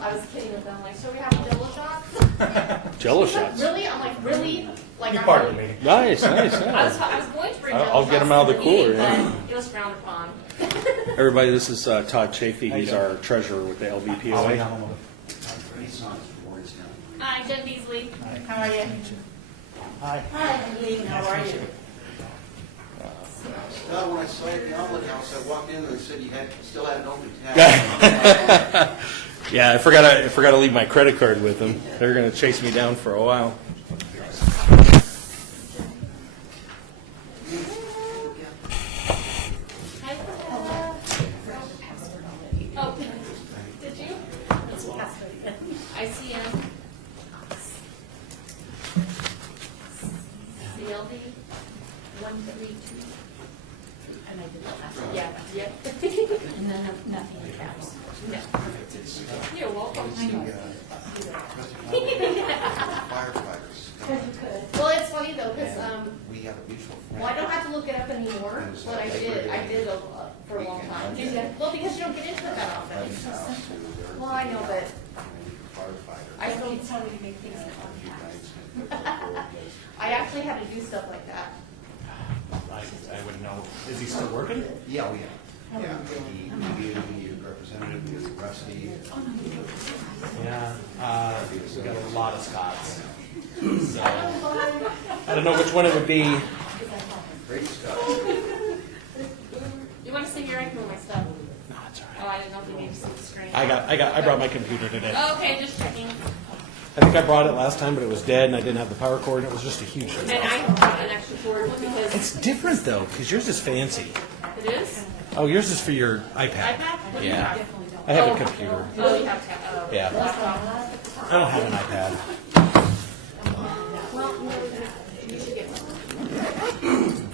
I was kidding with them, like, so we have Jello shots? Jello shots. Really? I'm like, really? Like, You I'm part of like, the meeting. Nice. I was going to bring Jello I'll get shots them out of to the cooler, meeting, yeah. but it was frowned upon. Everybody, this is Todd Chafee. He's our treasurer with the LBPOA. Hi, Jen Beasley. How are you? Hi. Hi, Eileen. How are you? When I saw you at the omelet house, I walked in and they said you still had an open tab. Yeah, I forgot to leave my credit card with them. They're going to chase me down for a while. Oh, did you? I see him. CLD 132. And I did that last Yeah, yep. And then nothing in caps. Yeah. You're welcome. Firefighters. Well, it's funny though, because We have a mutual friend. well, I don't have to look it up anymore, but I did for a long time. Well, because you don't get into it that often. Well, I know, but I don't. It's how we make things in caps. I actually had to do stuff like that. I wouldn't know. Is he still working? Yeah, we have. Yeah, you, your representative, you, Rusty. Yeah. We got a lot of Scots. So I don't know which one it would be. Great stuff. You want to see here? I can move my stuff. No, it's all Oh, I didn't know if you needed to see the screen. I brought my computer today. Oh, okay, just checking. I think I brought it last time, but it was dead, and I didn't have the power cord, and it was just a huge. And I brought an extra cord because It's different though, because yours is fancy. it is Oh, yours is for your iPad. iPad. What do you Yeah. have? I have a computer. Oh, you have to. Yeah. Laptop. I don't have an iPad. Well, no, you should get one.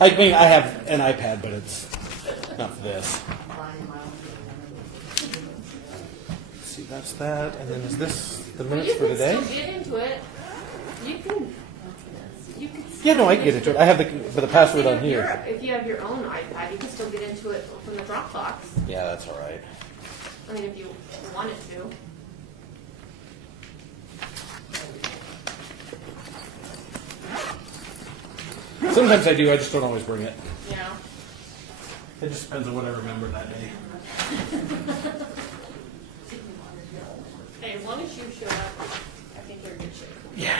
I mean, I have an iPad, but it's not for this. See, that's that, and then is this the minutes You for can today? still get into it. You can. Yeah, no, I can get into it. I have the password on here. If you have your own iPad, you can still get into it from the Dropbox. Yeah, that's all right. I mean, if you wanted to. Sometimes I do. I just don't always bring it. You know. It just depends on what I remember that day. Hey, as long as you show up, I think you're in good shape. Yeah.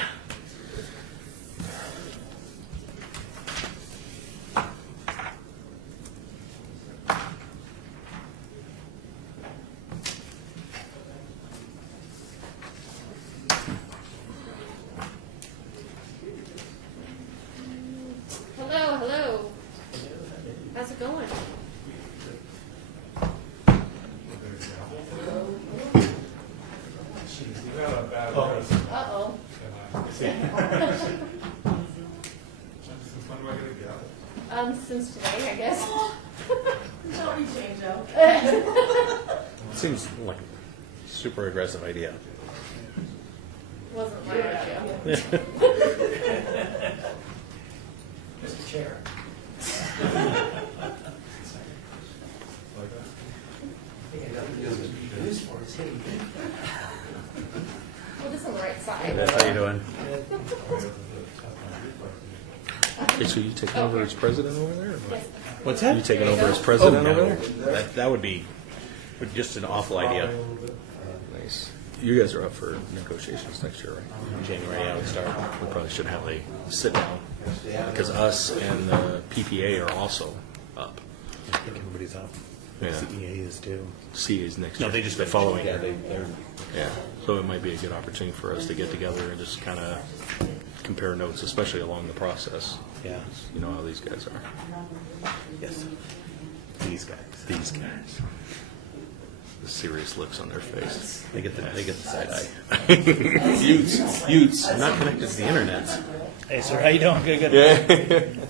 Hello, hello. How's it going? Uh-oh. Since today, I guess. Don't we change though? Seems like a super aggressive idea. Wasn't my idea. Mr. Chair. Well, this on the right side. That's how you doing? Hey, so you taking over as president over there? Or what? What's You that? taking over as president over there? That would be just an awful idea. Nice. You guys are up for negotiations next year, right? January, yeah, we start. We probably should have a sit down because us and the PPA are also up. I think everybody's up. Yeah. CEA is too. CA is next No, year. they just the following yeah, year. they're Yeah, so it might be a good opportunity for us to get together and just kind of compare notes, especially along the process. yeah. You know how these guys are. Yes. These guys. These guys. The serious looks on their face. They get the side eye. Utes. I'm not connected to the internet. Hey sir, how you doing? Good, good. Yeah.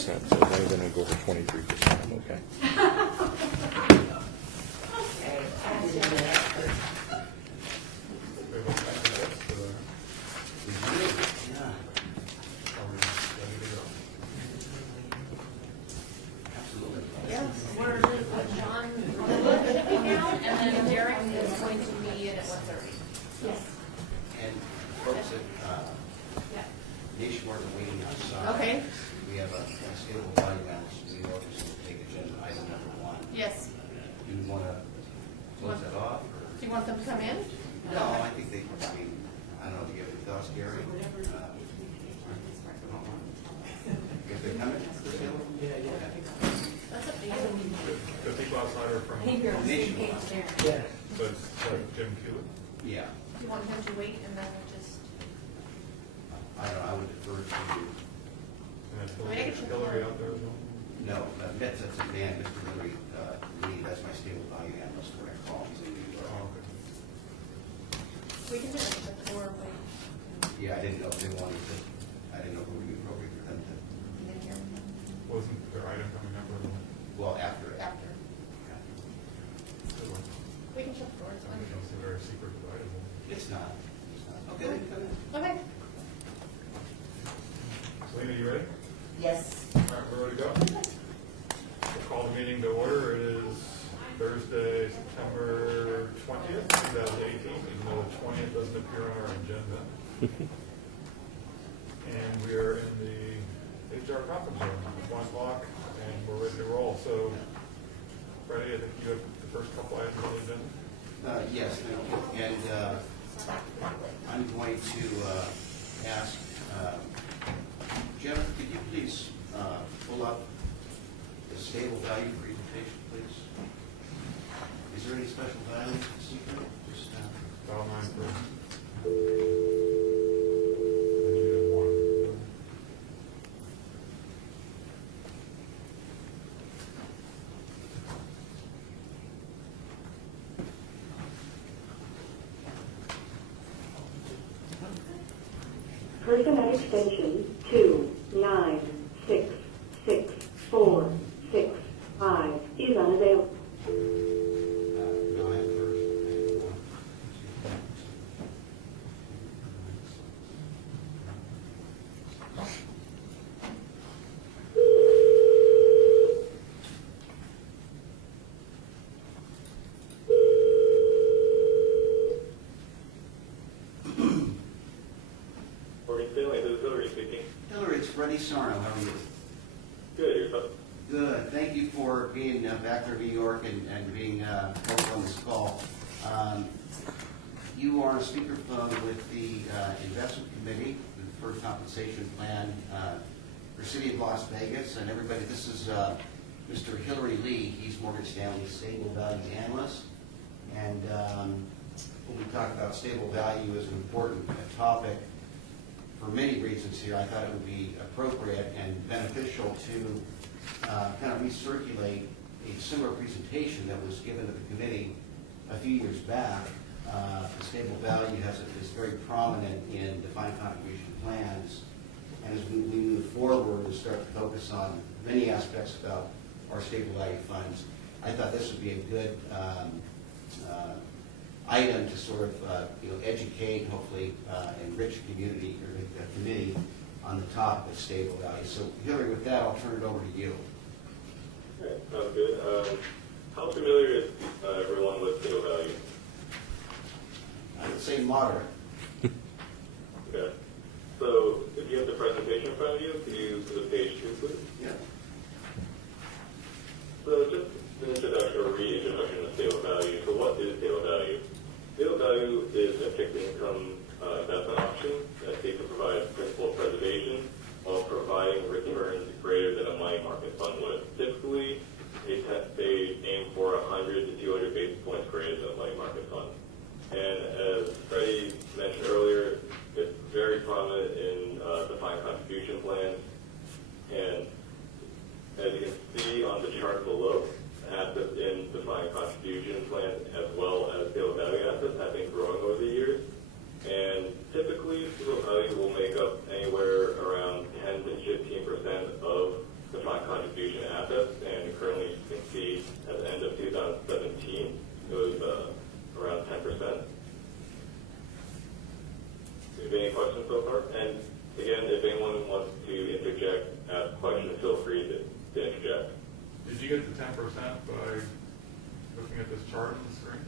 So now we're going to go for 23%. I'm okay. nationwide. Yeah. So it's Jim Keeler. Yeah, Do you want him to wait and then just, I don't know, I would defer to you. And that's I mean, I can check Hillary the- out there as well. No, that's a man, Mr. Hillary, Lee, that's my stable value analyst, where I call, he's in New York. Oh, okay. we can do it before, wait, Yeah, I didn't know if they wanted to, I didn't know if it would be appropriate for them to, and then hear him Wasn't their item coming up or? well, after. after. We can shut the doors. It's a very secret item. It's not. Okay, then come in. Okay. Selena, you ready? Yes. All right, we're ready to go. We'll call the meeting to order. It is Thursday, September 20th, 2018, even though the 20th doesn't appear on our agenda. And we are in the HR conference room, 1 o'clock, and we're ready to roll. So, Freddie, I think you have the first couple items on the agenda. Yes, thank you. And I'm going to ask, Jennifer, could you please pull up the stable value presentation, please? Is there any special value secret? Just, File 9 first. And you did 1. Person at extension 2966465 is unavailable. 9 first. Morgan Stanley, this is Hillary speaking. Hillary, it's Freddie Sarno. How are you? Good, yourself? Good. Thank you for being back there in New York and being focused on this call. You are on speakerphone with the investment committee, the deferred compensation plan for City of Las Vegas, and everybody. This is Mr. Hillary Lee. He's Morgan Stanley's stable value analyst, and when we talk about stable value as an important topic, for many reasons here, I thought it would be appropriate and beneficial to kind of recirculate a similar presentation that was given to the committee a few years back. The stable value is very prominent in defined contribution plans, and as we move forward and start to focus on many aspects about our stable value funds, I thought this would be a good item to sort of educate, hopefully enrich the community or the committee on the topic of stable value. So Hillary, with that, I'll turn it over to you. All right, sounds good. How familiar is everyone with stable value? I would say moderate. Okay. So if you have the presentation in front of you, could you go to page 2, please? Yeah. So just an introduction or reintroduction of stable value. So what is stable value? Stable value is a fixed income investment option that seeks to provide principal preservation while providing returns greater than a money market fund would. Typically, they aim for 100 to 200 basis points greater than a money market fund. And as Freddie mentioned earlier, it's very prominent in defined contribution plans. And as you can see on the chart below, assets in defined contribution plans as well as stable value assets have been growing over the years. And typically, stable value will make up anywhere around 10 to 15% of defined contribution assets. And currently, you can see at the end of 2017, it was around 10%. Do you have any questions so far? And again, if anyone wants to interject, ask questions, feel free to interject. Did you get the 10% by looking at this chart on the screen?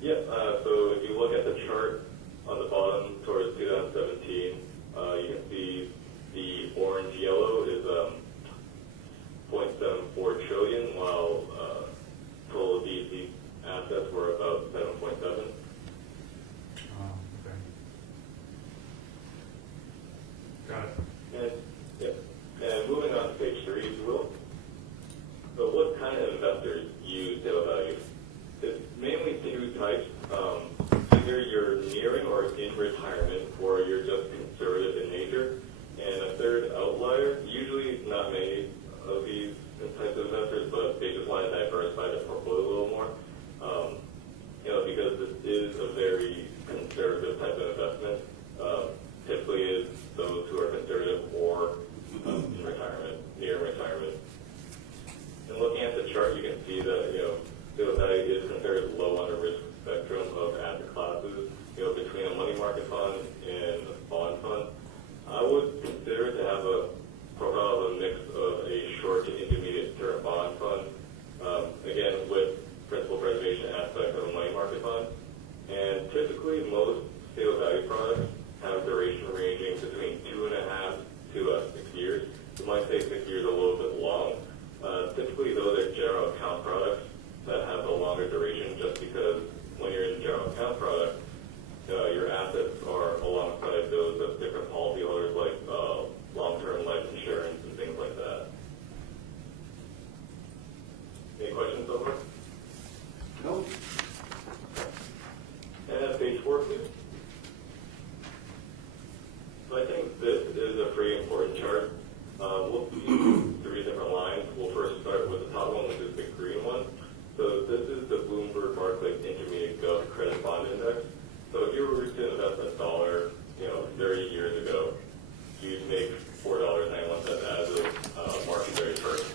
Yep, so if you look at the chart on the bottom towards 2017, you can see the orange yellow is 0.74 trillion, while total DC assets were about 7.7. Oh, okay. Got it. And, yeah, and moving on to page 3, if you will. So what kind of investors use are in retirement or you're just conservative in nature. And a third outlier, usually not many of these types of investors, but they just want to diversify their portfolio a little more. Because this is a very conservative type of investment. Typically is those who are conservative or in retirement, near retirement. And looking at the chart, you can see that, stable value is considered low on the risk spectrum of asset classes, between a money market fund and a bond fund. I would consider it to have a profile of a mix of a short to intermediate term bond fund, again, with principal preservation aspect of a money market fund. And typically, most stable value products have duration ranging between 2.5 to 6 years. You might say 6 years a little bit long. Typically, those are general account products that have a longer duration just because when you're in a general account product, your assets are alongside those of different policyholders like long-term life insurance and things like that. Any questions so far? Nope. And page 4, please. So I think this is a pretty important chart. We'll see 3 different lines. We'll first start with the top one, which is the green one. So this is the Bloomberg Barclays Intermediate Gov Credit Bond Index. So if you were to invest $1, 30 years ago, you'd make $4.91 as of March 31st.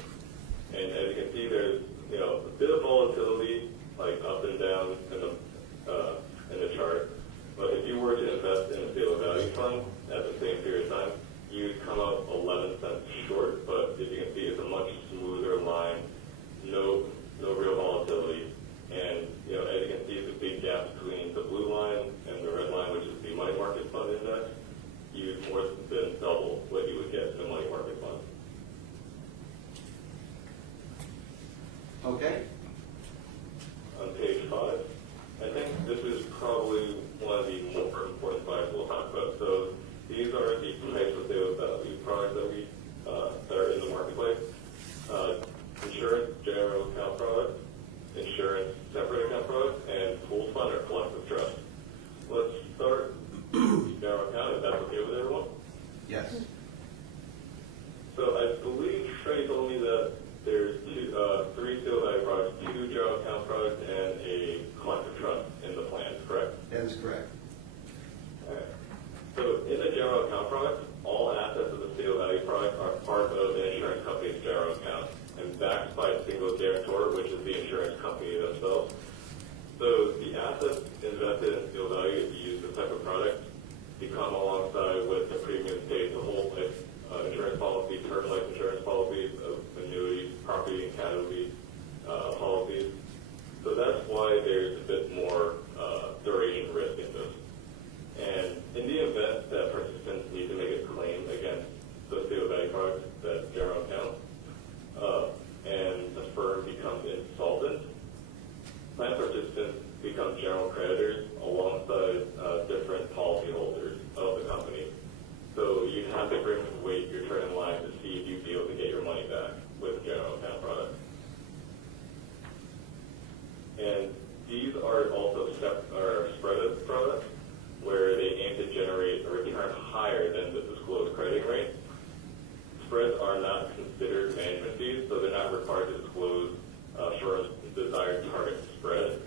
And as you can see, there's a bit of volatility, like up and down in the chart. But if you were to invest in a stable value fund at the same period of time, you'd come up 11 cents short. But as you can see, it's a much smoother line, no real volatility. And as you can see, the big gap between the blue line and the red line, which is the money market fund index, you'd more than double what you would get in a money market fund. Okay. On page 5, I think this is probably one of the more important slides we'll talk about. So these are the types of stable value products that are in the marketplace. Insurance, general account products, insurance, separate account products, and pooled fund or collective trust. Let's start with general account, if that's okay with everyone. Yes. So I believe Trey told me that there's 3 stable value products, 2 general account products, and a collective trust in the plan, correct? That is correct. Okay. So in the general account product, all assets of the stable value product are part of the insurance company's general account and backed by a single guarantor, which is the insurance company themselves. So the assets invested in stable value, if you use this type of product, become alongside with the premium paid, the whole life insurance policy, term life insurance policies, annuities, property and casualty policies. So that's why there's a bit more duration risk in this. And in the event that participants need to make a claim against the stable value products, that general account, and the firm becomes insolvent, plan participants become general creditors alongside different policyholders of the company. So you have to bring wait your turn in line to see if you'd be able to get your money back with a general account product. And these are also spread products where they aim to generate a return higher than the disclosed crediting rate. Spreads are not considered management fees, so they're not required to disclose short desired target spread.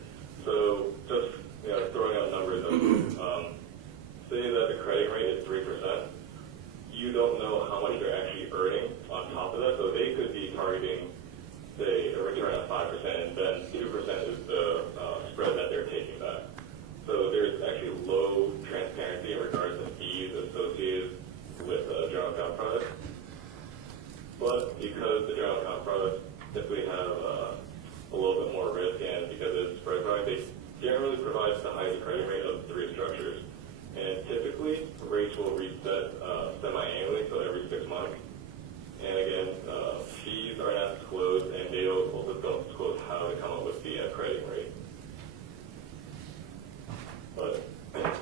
So just throwing out numbers, say that the crediting rate is 3%. You don't know how much they're actually earning on top of that, so they could be targeting, say, a return of 5%, and then 2% is the spread that they're taking back. So there's actually low transparency in regards to fees associated with general account products. But because the general account products typically have a little bit more risk, and because it's spread product, they generally provide the highest crediting rate of 3 structures. And typically, rates will reset semi-annually, so every 6 months. And again, fees are not disclosed, and they also don't disclose how to come up with the crediting rate. But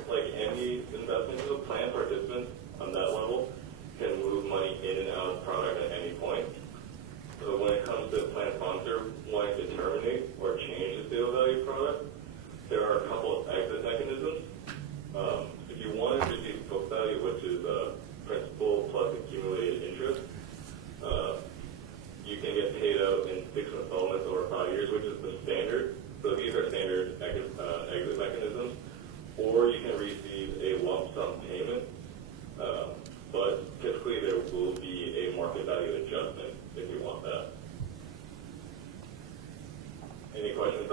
like any investment, plan participants on that level can move money in and out of the product at any point. So when it comes to the plan sponsor wanting to terminate or change the stable value product, there are a couple of exit mechanisms.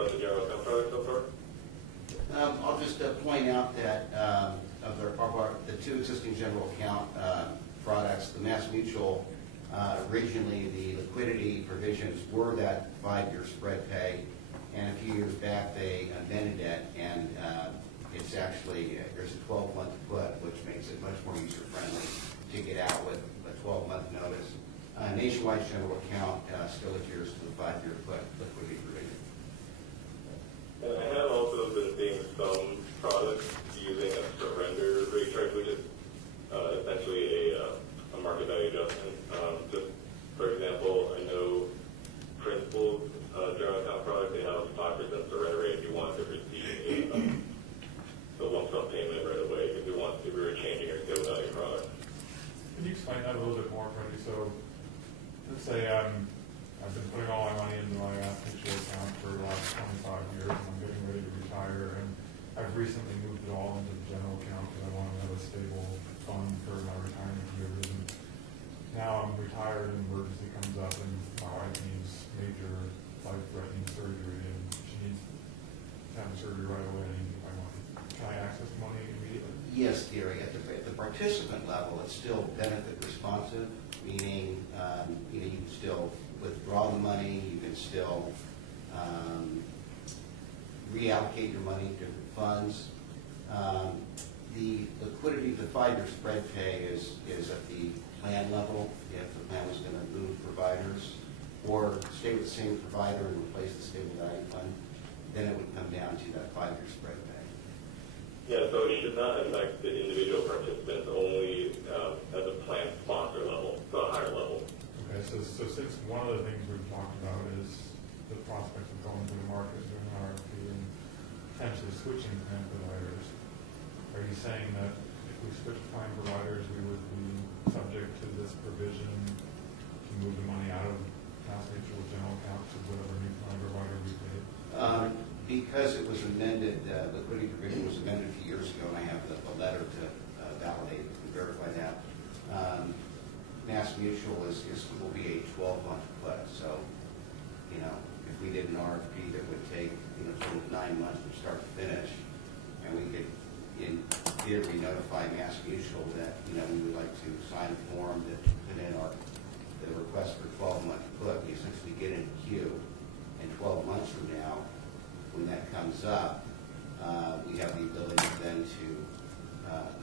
about the general account product so far? I'll just point out that of the two existing general account products, the Mass Mutual, originally the liquidity provisions were that 5-year spread pay, and a few years back they amended it, and it's actually, there's a 12-month put, which makes it much more user-friendly to get out with a 12-month notice. Nationwide general account still adheres to the 5-year put liquidity provision. And I have also been seeing some products using a surrender rate charge, which is essentially a market value adjustment. Just for example, I know Principal's general account product, they have a 5% surrender rate if you want to receive a lump sum payment right away if we were changing your stable value product. Can you explain that a little bit more, Freddie? So, let's say I've been putting all my money into my Fiduciary account for the last 25 years, and I'm getting ready to retire, and I've recently moved it all into the general account because I want to have a stable fund for my retirement years. And now I'm retired, and an emergency comes up, and my wife needs major life-threatening surgery, and she needs to have the surgery right away. Can I access the money immediately? Yes, Gary. At the participant level, it's still benefit responsive, meaning you can still withdraw the money, you can still reallocate your money to different funds. The liquidity, the 5-year spread pay is at the plan level. If the plan was going to move providers or stay with the same provider and replace the stable value fund, then it would come down to that 5-year spread pay. Yeah, so it should not affect the individual participants, only at the plan sponsor level, so a higher level. Okay, so since one of the things we've talked about is the prospect of going to the market doing an RFP and potentially switching plan providers, are you saying that if we switch plan providers, we would be subject to this provision to move the money out of Mass Mutual general account to whatever new plan provider we paid? Because it was amended, liquidity provision was amended a few years ago, and I have the letter to validate and verify that. Mass Mutual will be a 12-month put. So, if we did an RFP that would take, sort of 9 months from start to finish, and we could, in theory, notify Mass Mutual that, we would like to sign a form that put in the request for 12-month put, we essentially get in a queue, and 12 months from now, when that comes up, we have the ability then to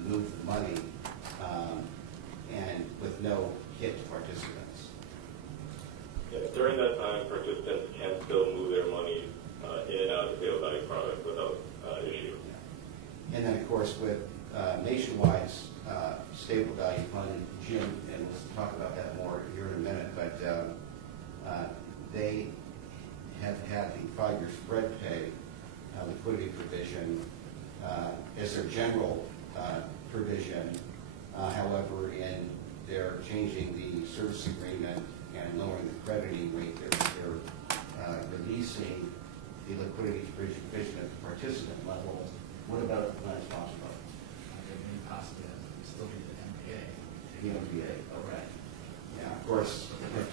move the money and with no hit to participants. Yeah, during that time, participants can still move their money in and out of the stable value product without issue. Yeah. And then, of course, with Nationwide's stable value fund, and Jim, and we'll talk about that more here in a minute, but they have had the 5-year spread pay liquidity provision as their general provision. However, they're changing the service agreement and lowering the crediting rate. They're releasing the liquidity provision at the participant level. What about the plan sponsor level? Possibly still be the MBA. The MBA, okay. Yeah, of course, if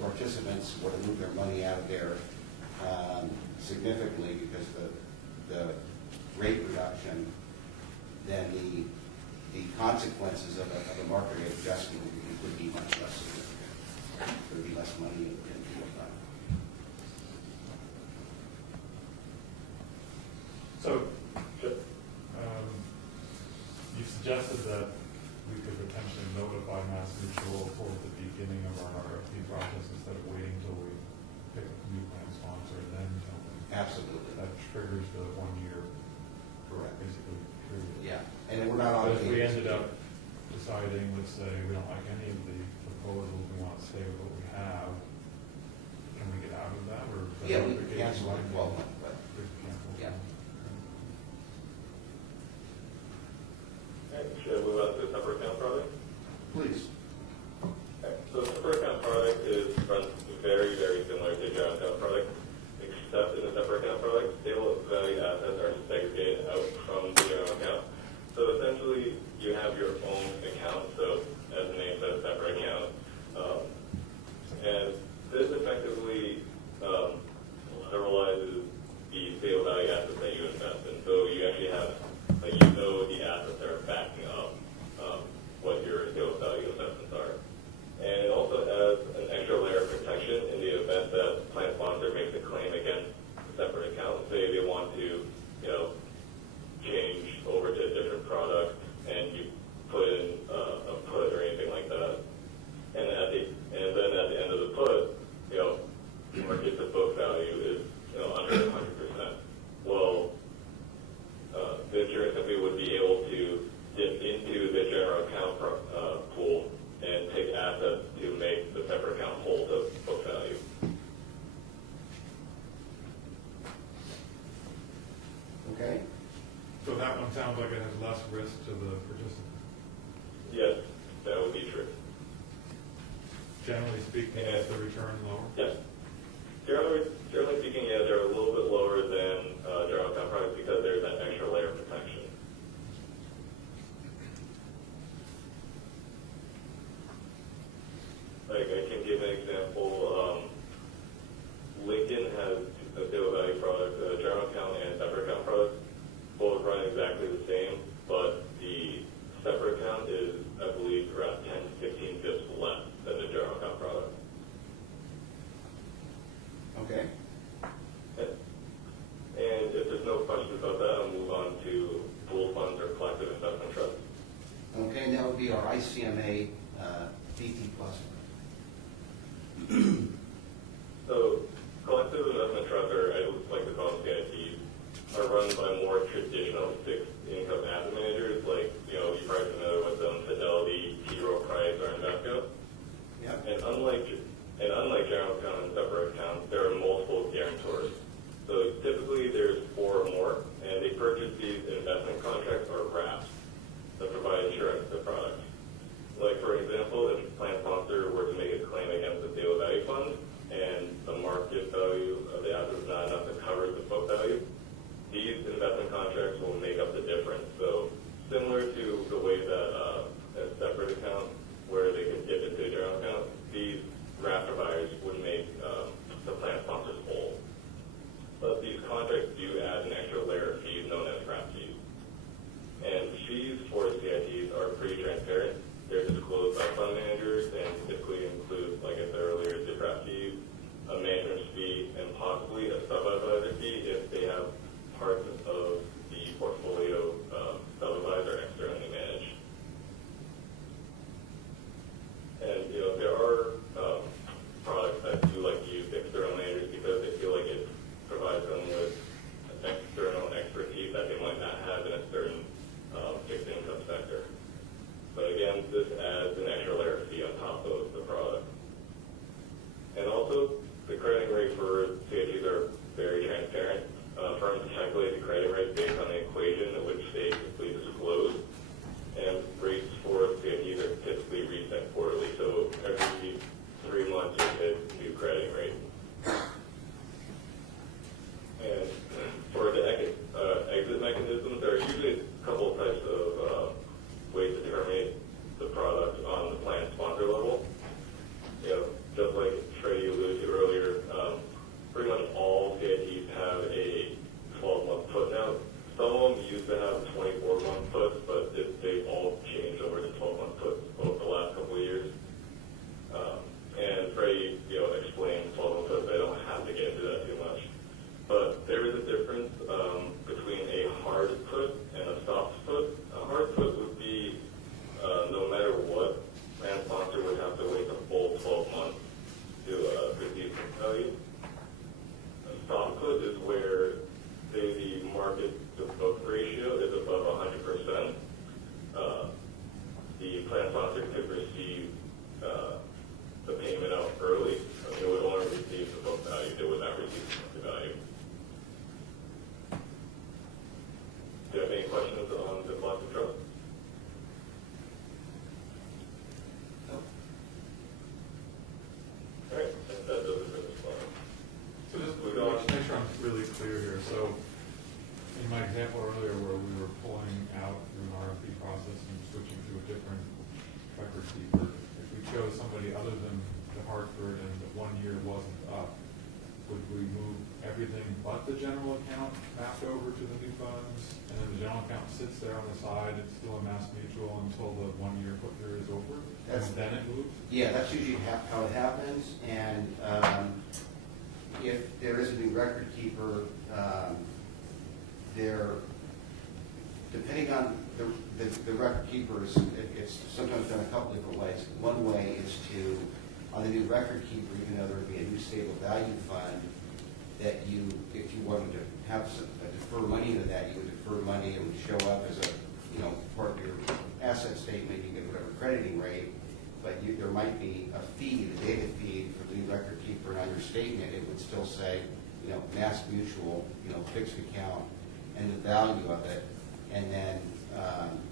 participants were to move their money out of there significantly because the rate reduction, then the consequences of a market rate adjustment would be much less significant. There would be less money in the fund. So, you suggested that we could potentially notify Mass Mutual for the beginning of our RFP process instead of waiting until we pick a new plan sponsor and then tell them. Absolutely. That triggers the 1 year, Correct. basically, period. Yeah, and then we're not But if we obligated. ended up deciding, let's say, we don't like any of the proposals, we want to stay with what we have, can we get out of that, or? is that Yeah, we can obligated cancel by in 12 months, but we can cancel? yeah. Okay, should I move on to the separate account product? Please. Okay, so the separate account product runs very, very similar to the general account product, except in the separate account product, stable value assets are segregated out from the general account. So essentially, you have your own account, so as the name says, separate account. And this effectively lateralizes have, like, you know the assets that are backing up what your sale value assessments are. And it also adds an extra layer of protection in the event that the plan sponsor makes a claim against a separate account. Say they want to, change over to a different product, and you put in a put or anything like that. And then at the end of the put, market to book value is under 100%. Well, the insurance company would be able to dip into the general account pool and take assets to make the separate account whole to book value. Okay? So that one sounds like it has less risk to the participant. Yes, that would be true. Generally speaking, is the return lower? Yes. Generally speaking, yeah, they're a little bit lower than general account products because there's that extra layer of protection. Like, I can give an example. Lincoln has a sale value product, a general account and separate account product. Both run exactly the same, but the separate account is, I believe, around 10 to 15 bits less than the general account product. Okay. And if there's no questions about that, I'll move on to pool funds or collective investment trusts. Okay, and that would be our ICMA BT plus. So collective investment trusts, or I like to call them CITs, are run by more traditional fixed income asset managers, like, you're probably familiar with them, Fidelity, T. Rowe Price, or Invesco. Yep. And unlike general account and separate accounts, there are multiple guarantors. So typically there's 4 or more, and they purchase these investment contracts or wraps that provide insurance to products. Like, for example, if a plan sponsor were to make a claim against the sale value fund and the market value of the asset is not enough to cover the book value, these investment contracts will make up the difference. So similar to the way that a separate account, where they could dip into a general account, these wrap providers would make the plan sponsors whole. But these contracts do add an extra layer of fees known as wrap fees. And fees for CITs are pretty transparent. They're disclosed by fund managers and typically include, like I said earlier, the wrap fees, a management fee, and possibly a sub-advisor fee if they have parts of the portfolio sub-advised or externally managed. And there are products that do like to use external managers because they feel like it provides them with external expertise that they might not have in a certain fixed income sector. But again, this adds an extra layer of fee on top of the product. And also, the crediting rate for CITs are very transparent. Firms calculate the crediting rate based on the equation in which they typically disclose. And rates for CITs are typically reset quarterly. So every 3 months you hit a new crediting rate. And for the exit mechanisms, there are usually a couple of types of ways to terminate the product on the plan sponsor level. Just like Freddie alluded to earlier, pretty much all CITs have a 12-month put now. Some of them used to have 24-month puts, but they've all changed over to 12-month puts over the last couple of years. And Freddie, explained 12-month puts. I don't have to get into that too much. But there is a difference between a hard put and a soft put. A hard put would be no matter what, plan sponsor would have to wait the full 12 months to receive value. A soft put is where, say, the market to book ratio is above 100%. The plan sponsor could receive the payment out early. They would only receive the book value. They would not receive the value. Do you have any questions on the collective trust? No. All right, that does it for this slide. So just to make sure I'm really clear here. So in my example earlier where we were pulling out through an RFP process and switching to a different record keeper, if we chose somebody other than the Hartford and the 1 year wasn't up, would we move everything but the general account back over to the new funds, and then the general general account sits there on the side, it's still a Mass Mutual until the 1 year put period is over, and then it moves? Yeah, that's usually how it happens, and if there is a new record keeper, depending on the record keepers, it's sometimes done a couple different ways. One way is to, on the new record keeper, even though there would be a new stable value fund, that you, if you wanted to have defer money into that, you would defer money, it would show up as a, part of your asset statement, you get whatever crediting rate, but there might be a fee, the data feed for the new record keeper, and on your statement, it would still say, Mass Mutual, fixed account, and the value of it, and then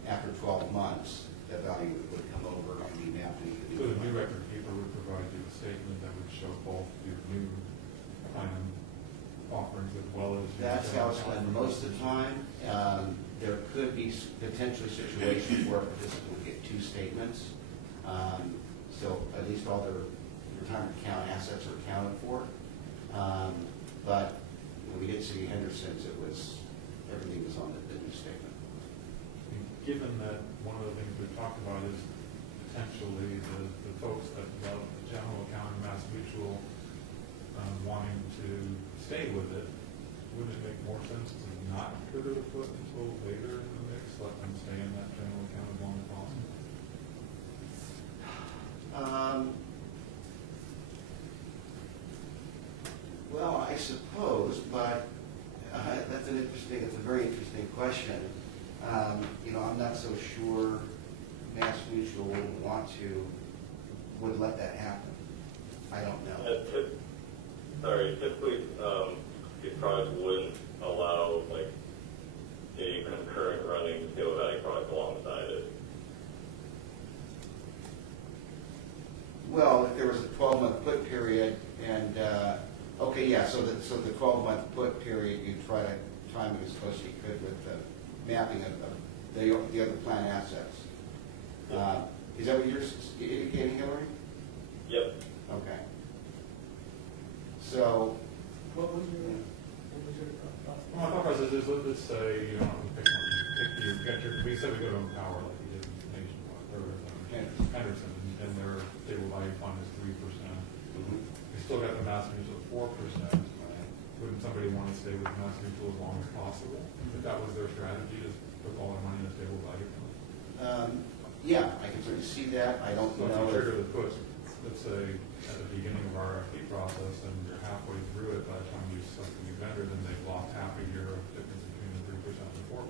after 12 months, that value would come over and be mapped into the So new the new fund. record keeper would provide you a statement that would show both your new plan offerings as well as. your That's how it's general done account. most of the time. There could be potentially situations where a participant would get two statements. So at least all their retirement account assets are accounted for. But when we did City Henderson's, everything was on the new statement. Given that one of the things we've talked about is potentially the folks that develop the general account in Mass Mutual wanting to stay with it, wouldn't it make more sense to not trigger the put until later in the mix, let them stay in that general account as long as possible? Well, I suppose, but that's a very interesting question. I'm not so sure Mass Mutual would let that happen. I don't know. Typically, these products wouldn't allow like a concurrent running stable value product alongside it. Well, if there was a 12-month put period, and so the 12-month put period, you try to time it as close as you could with the mapping of the other plan assets. Is that what you're indicating, Hillary? Yep. Okay. So. Well, my thought process is, let's say, you don't have to pick one. We said we go to Empower like we did Nationwide, or Henderson, and their stable value fund is 3%. Mm-hmm. We still got the Mass Mutual at 4%. Wouldn't somebody want to stay with Mass Mutual as long as possible? If that was their strategy, is put all their money in a stable value fund? Yeah, I can certainly see that. I don't So if know. you trigger the puts, let's say at the beginning of our RFP process, and you're halfway through it, by the time you select a new vendor, then they've lost half a year of difference between the 3% and 4%.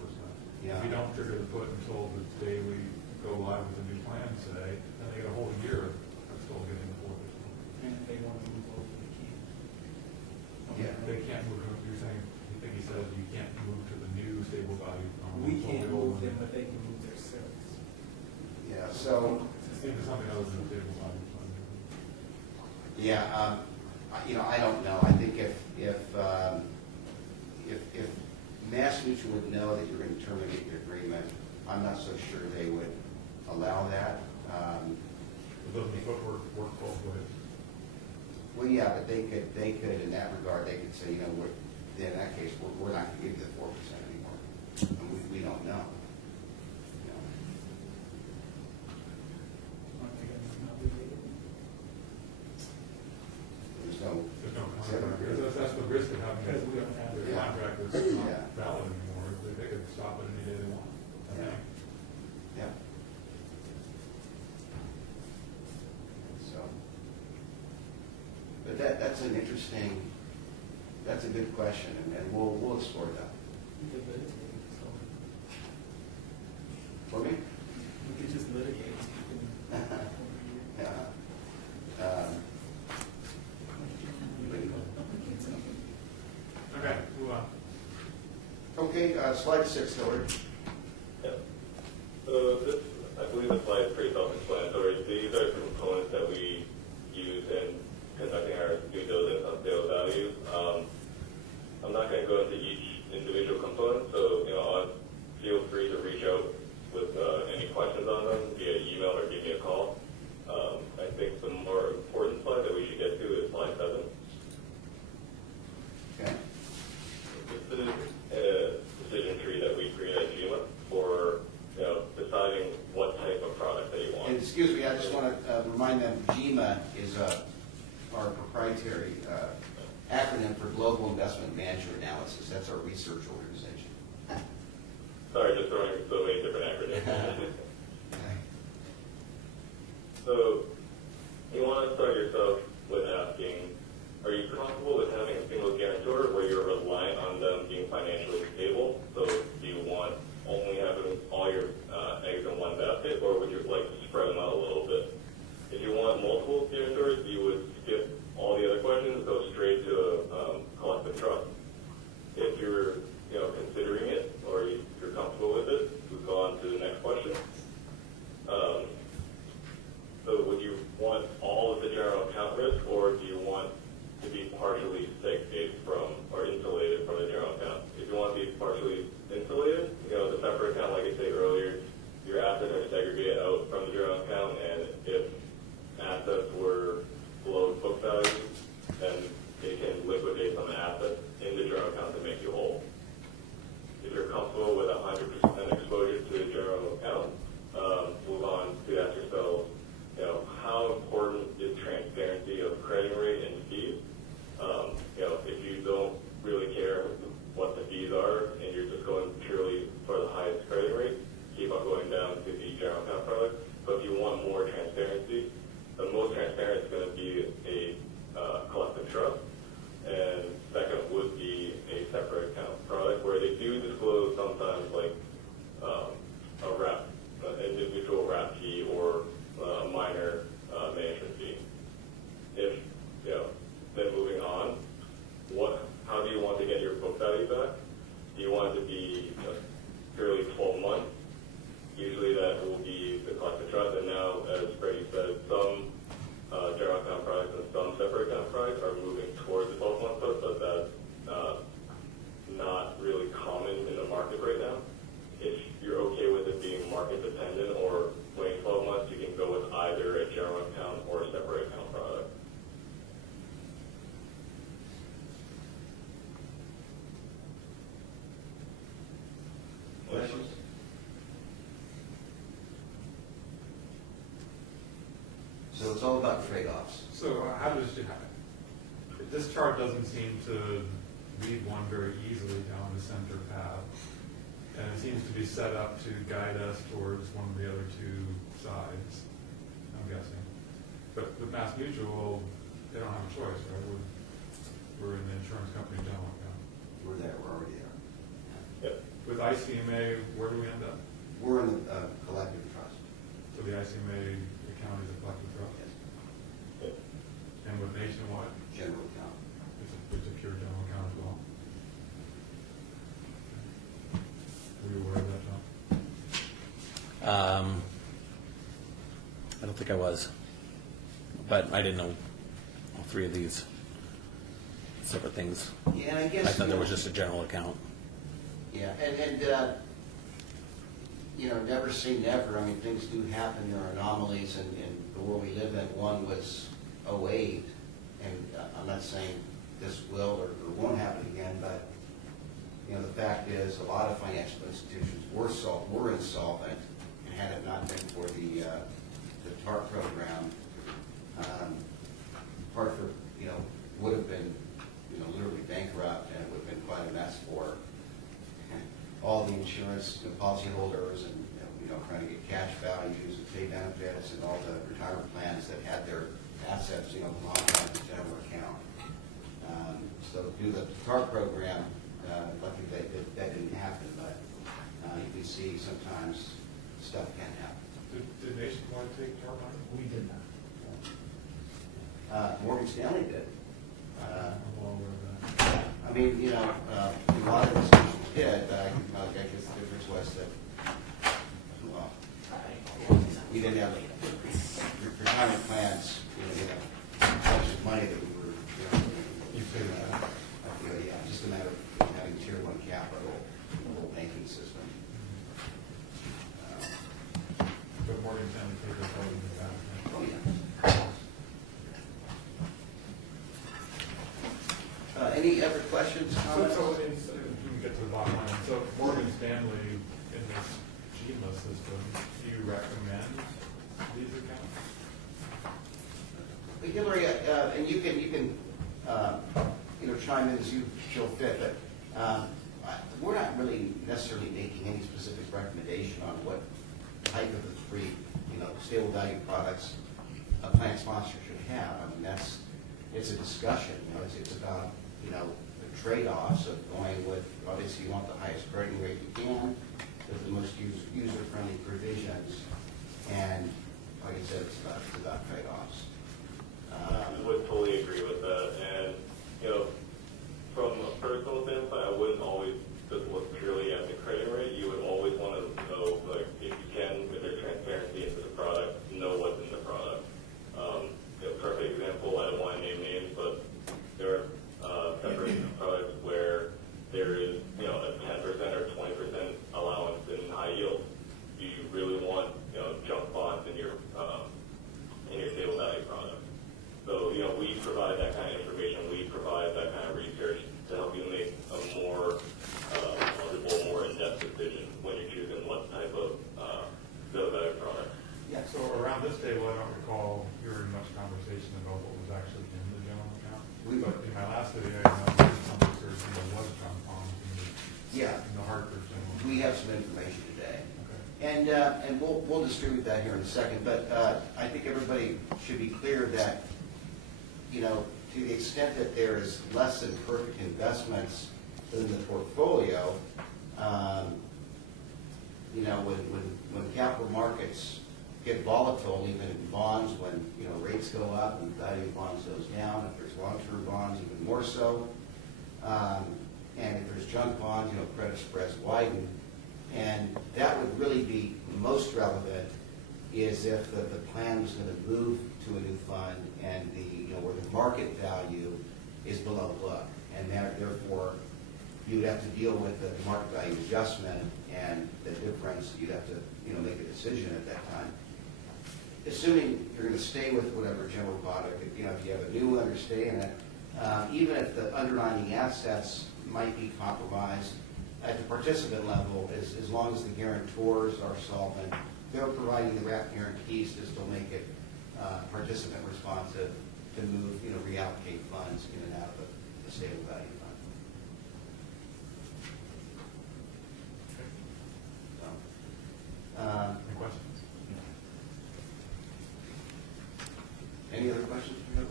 Yeah. If you don't trigger the put until the day we go live with the new plan, say, then they get a whole year of still getting the 4%. And if they want to move over, they can. Yeah. They can't move, you're saying, I think he said you can't move to the new stable value. We until can't the old move them, one. but they can move themselves. Yeah. So. Into something other than stable value fund. Yeah. I don't know. I think if Mass Mutual would know that you're going to terminate your agreement, I'm not so sure they would allow that. Doesn't the put work both ways? Well, yeah, but they could in that regard, they could say, in that case, we're not going to give you the 4% anymore. And we don't know. There's no. There's no contract. That's the risk of having Because we don't have the it. contract that's Yeah. not valid anymore. They could stop it any day they want. I Yeah. think. Yeah. So, but that's an interesting, that's a good question, and we'll explore that. We could litigate, so For me? we could just litigate. We can- Yeah. Okay, move on. Okay, slide 6, Hillary. Yeah. So this, I believe the slide is pretty self-explanatory. These are the components that we use in conducting our due diligence on sales value. I'm not going to go into each individual component, so feel free to reach out with any questions on them via email or give me a call. I think the more important slide that we should get to is slide 7. Okay. This is a decision tree that we create at GMA. research organization. Sorry, just throwing so many different acronyms. So, you want to start yourself with asking, are you comfortable with having a single guarantor where you're reliant on them being financially stable? So, do you want only having all your eggs in one basket, or would you like to spread them out a little bit? If you want multiple guarantors, you would skip all the other questions, go straight to collective trust. If you're considering it, or you're comfortable with it, we'll go on to the next question. So would you want all of the general account risk, or do you want to be partially segregated from or insulated from the general account? If you want to be partially insulated, the separate account, like I said earlier, your assets are segregated out from the general account, and if assets were below book value, then they can liquidate some assets in the general account to make you whole. If you're comfortable with 100% exposure to the general account, move on to ask yourself, how important is transparency of crediting rate and fees? If you don't really care what the fees are and you're just going purely for the highest crediting rate, keep on going down to the general account product. But if you want more transparency, the most transparent is going to be a collective trust. And second would be a separate account product where they do disclose sometimes like an individual wrap fee or a minor management fee. If, then moving on, how do you want to get your book value back? Do you want it to be purely 12 months? Usually that will be the collective trust, and now, as Freddie said, some general account products and some separate account products are moving towards the 12-month plus, but that's not really common in the market right now. If you're okay with it being market dependent or waiting 12 months, you can go with either a general account or a separate account product. Questions? So it's all about trade-offs. So how does this chart doesn't seem to lead one very easily down the center path, and it seems to be set up to guide us towards one of the other two sides, I'm guessing. But with Mass Mutual, they don't have a choice, right? We're in the insurance company general account. We're there, we're already there. Yep. With ICMA, where do we end up? We're in the collective trust. So the ICMA account is a collective trust? Yes. Yep. And with Nationwide, General account. it's a pure general account as well. Were you aware of that, John? I don't think I was, but I didn't know all three of these separate things. Yeah, and I guess. I thought there was just a general account. Yeah, and never say never. I mean, things do happen. There are anomalies in the world we live in. One was 2008, and I'm not saying this will or won't happen again, but the fact is a lot of financial institutions were insolvent, and had it not been for the TARP program, Hartford, would have been, literally bankrupt, and it would have been quite a mess for all the insurance policyholders, and trying to get cash values and pay benefits, and all the retirement plans that had their assets, belong in the general account. So through the TARP program, luckily that didn't happen, but you can see sometimes stuff can happen. Did Nationwide take TARP money? We did not. Morgan Stanley did. I'm well aware of that. I mean, a lot of institutions did, but I guess the difference was that, well, we didn't have retirement plans, such as money that we were, You paid that. yeah, just a matter of having tier 1 capital, the whole banking system. But Morgan Stanley paid their part of the back. Oh, yeah. Any other questions, comments? So we can get to the bottom line. So Morgan Stanley in this GMA system, do you recommend these accounts? Hillary, and you can chime in as you feel fit, but we're not really necessarily making any specific recommendation on what type of the three, stable value products a plan sponsor should have. I mean, it's a discussion, it's about, the trade-offs of going with, obviously you want the highest crediting rate you can, with the most user-friendly provisions, and like I said, it's about trade-offs. I would totally agree with that. And, from a personal standpoint, I wouldn't always just look purely at the credit rate. You would always want to know, like, if you can, with their transparency into the product, know what's in the product. A perfect example, I don't want to name names, but there are separate products where there is, a 10% or 20% allowance in high yield. Do you really want, junk bonds in your stable value product? So, we provide that kind of information. We provide that kind of research to help you make a more knowledgeable, more in-depth decision when you're choosing what type of stable value product. Yeah. So around this table, I don't recall hearing much conversation about what was actually in the general account. But in my last video, there was junk bonds in the Hartford general. We have some information today. Okay. And we'll distribute that here in a second, but I think everybody should be clear that, to the extent that there is less than perfect investments in the portfolio, when capital markets get volatile, even in bonds, when rates go up and the value of bonds goes down, if there's long-term bonds, even more so, and if there's junk bonds, credit spreads widen. And that would really be most relevant is if the plan was going to move to a new fund and where the market value is below book, and therefore you would have to deal with the market value adjustment and the difference. You'd have to make a decision at that time. Assuming you're going to stay with whatever general product, if you have a new one or stay in it, even if the underlying assets might be compromised, at the participant level, as long as the guarantors are solvent, they're providing the wrap guarantees to still make it participant responsive to move, reallocate funds in and out of the stable value fund. So, Any questions? any other questions from you?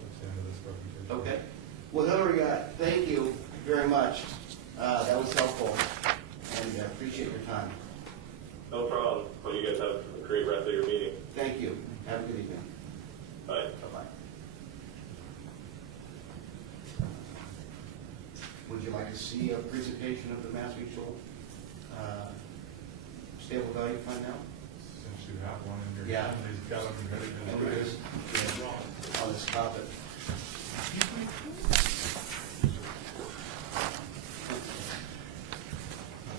That's the end of this presentation. Okay. Well, Hillary, thank you very much. That was helpful, and appreciate your time. No problem. Well, you guys have a great rest of your meeting. Thank you. Have a good evening. Bye. Bye-bye. Would you like to see a presentation of the Mass Mutual Stable Value Fund now? Since you have one in your Yeah. hand, he's got them ready to And there is, on this topic.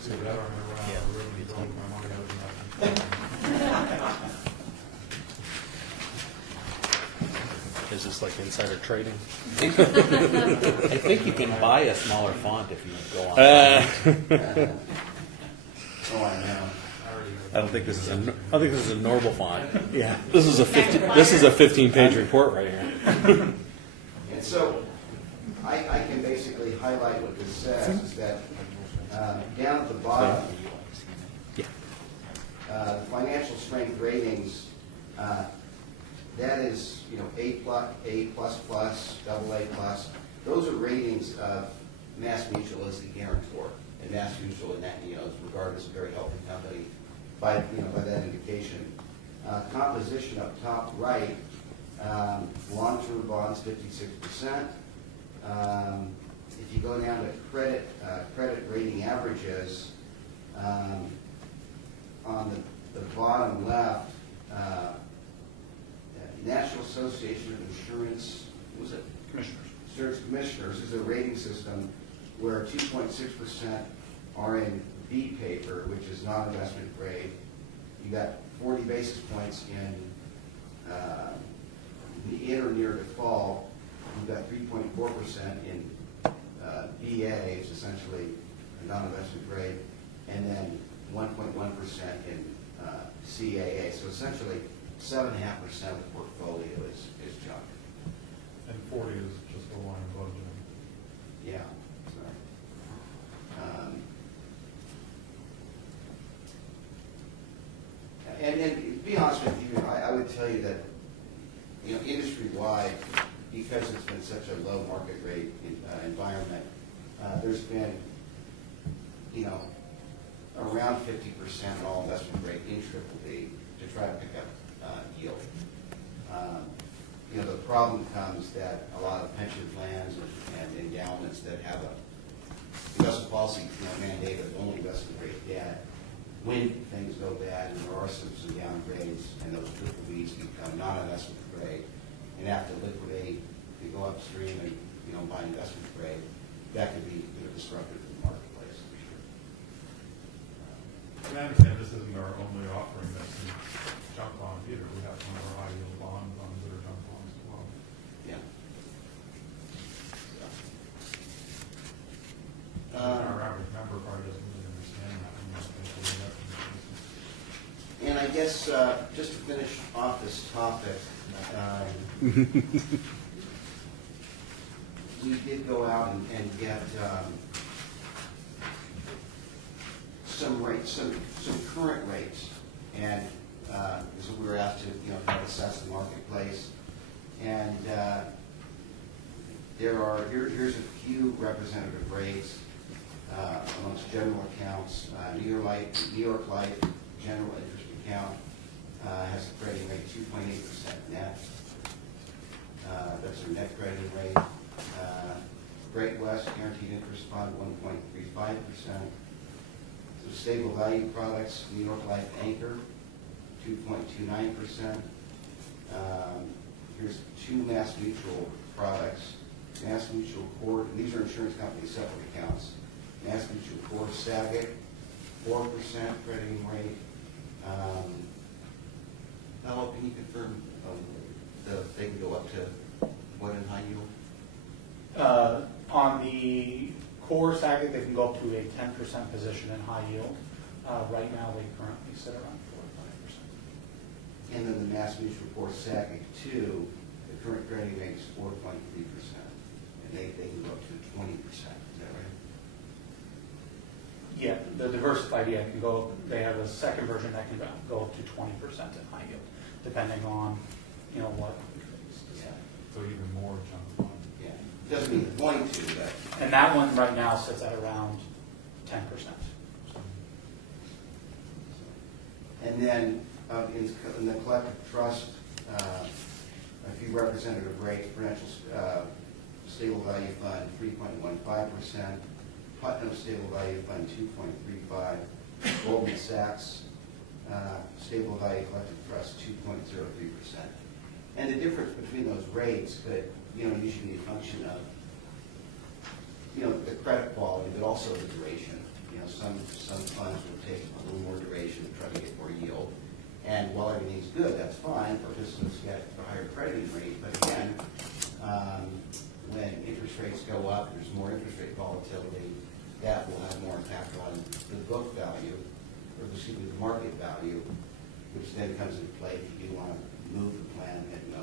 See, that I'm gonna run out of the room and go with my money out of nothing. Is this like insider trading? I think you can buy a smaller font if you go on. Oh, I know. I don't think this is a normal font. Yeah, this is a 15-page report right here. And so I can basically highlight what this says, is that down at the bottom, Yeah. financial strength ratings, that is, A+, AA+, those are ratings of Mass Mutual as the guarantor, and Mass Mutual in that, is regarded as a very healthy company by that indication. Composition up top right, long-term bonds 56%. If you go down to credit rating averages, on the bottom left, National Association of Insurance, what was it? Insurance Commissioners is a rating system where 2.6% are in B paper, which is not investment grade. You got 40 basis points in or near default. You've got 3.4% in BA, is essentially non-investment grade, and then 1.1% in CAA. So essentially, 7.5% of the portfolio is junk. And 40 is just a line budget. Yeah. be honest with you, I would tell you that, industry-wide, because it's been such a low market rate environment, there's been, around 50% all investment grade in triple B to try to pick up yield. The problem comes that a lot of pension plans and endowments that have a investment policy mandate of only investment grade debt, when things go bad and there are some downgrades and those triple Bs become non-investment grade and have to liquidate to go upstream and buy investment grade, that could be disruptive to the marketplace. And I understand this isn't our only offering that's in junk bonds either. We have some of our high yield bonds that are junk bonds as well. Yeah. Our average member probably doesn't really understand that. And I guess just to finish off this topic, we did go out and get some rates, some current rates, and so we were asked to kind of assess the marketplace, and here's a few representative rates amongst general accounts. New York Life General Interest Account has a crediting rate 2.8% net. That's their net crediting rate. Great West Guaranteed Interest Fund 1.35%. So stable value products, New York Life Anchor 2.29%. Here's two Mass Mutual products. Mass Mutual Core, these are insurance companies' separate accounts. Mass Mutual Core Sagic, 4% crediting rate. Hello, can you confirm they can go up to what in high yield? On the core Sagic, they can go up to a 10% position in high yield. Right now, they currently sit around 4 or 5%. And then the Mass Mutual Core Sagic 2, the current crediting rate is 4.3%. And they can go up to 20%. Is that right? Yeah, the diversified can go. They have a second version that can go up to 20% in high yield, depending on what. Yeah. So even more junk bonds. Yeah. Doesn't mean it's going to, but. And that one right now sits at around 10%. And then in the collective trust, a few representative rates. Prudential Stable Value Fund 3.15%. Putnam Stable Value Fund 2.35%. Goldman Sachs Stable Value Collective Trust 2.03%. And the difference between those rates could usually be a function of the credit quality, but also the duration. Some funds will take a little more duration to try to get more yield. And while everything's good, that's fine. Participants get a higher crediting rate. But again, when interest rates go up, there's more interest rate volatility. That will have more impact on the book value, or excuse me, the market value, which then comes into play if you do want to move the plan at the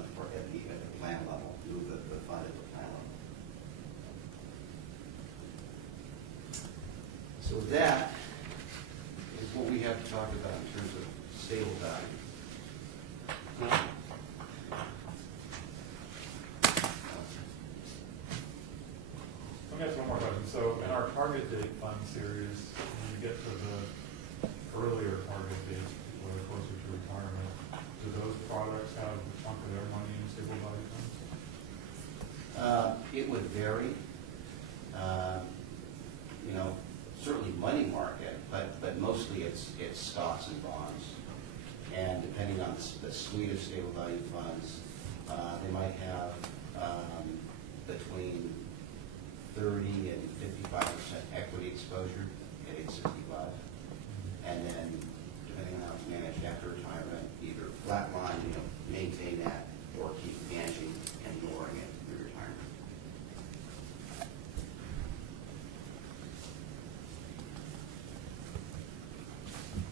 plan level, move the fund at the plan level. So that is what we have to talk about in terms of stable value. Let me ask one more question. So in our target date fund series, when you get to the earlier target dates, people are closer to retirement, do those products have a chunk of their money in stable value funds? It would vary. Certainly money market, but mostly it's stocks and bonds. And depending on the suite of stable value funds, they might have between 30 and 55% equity exposure at age 65. And then, depending on how it's managed after retirement, either flatline, maintain that, or keep managing and lowering it through retirement.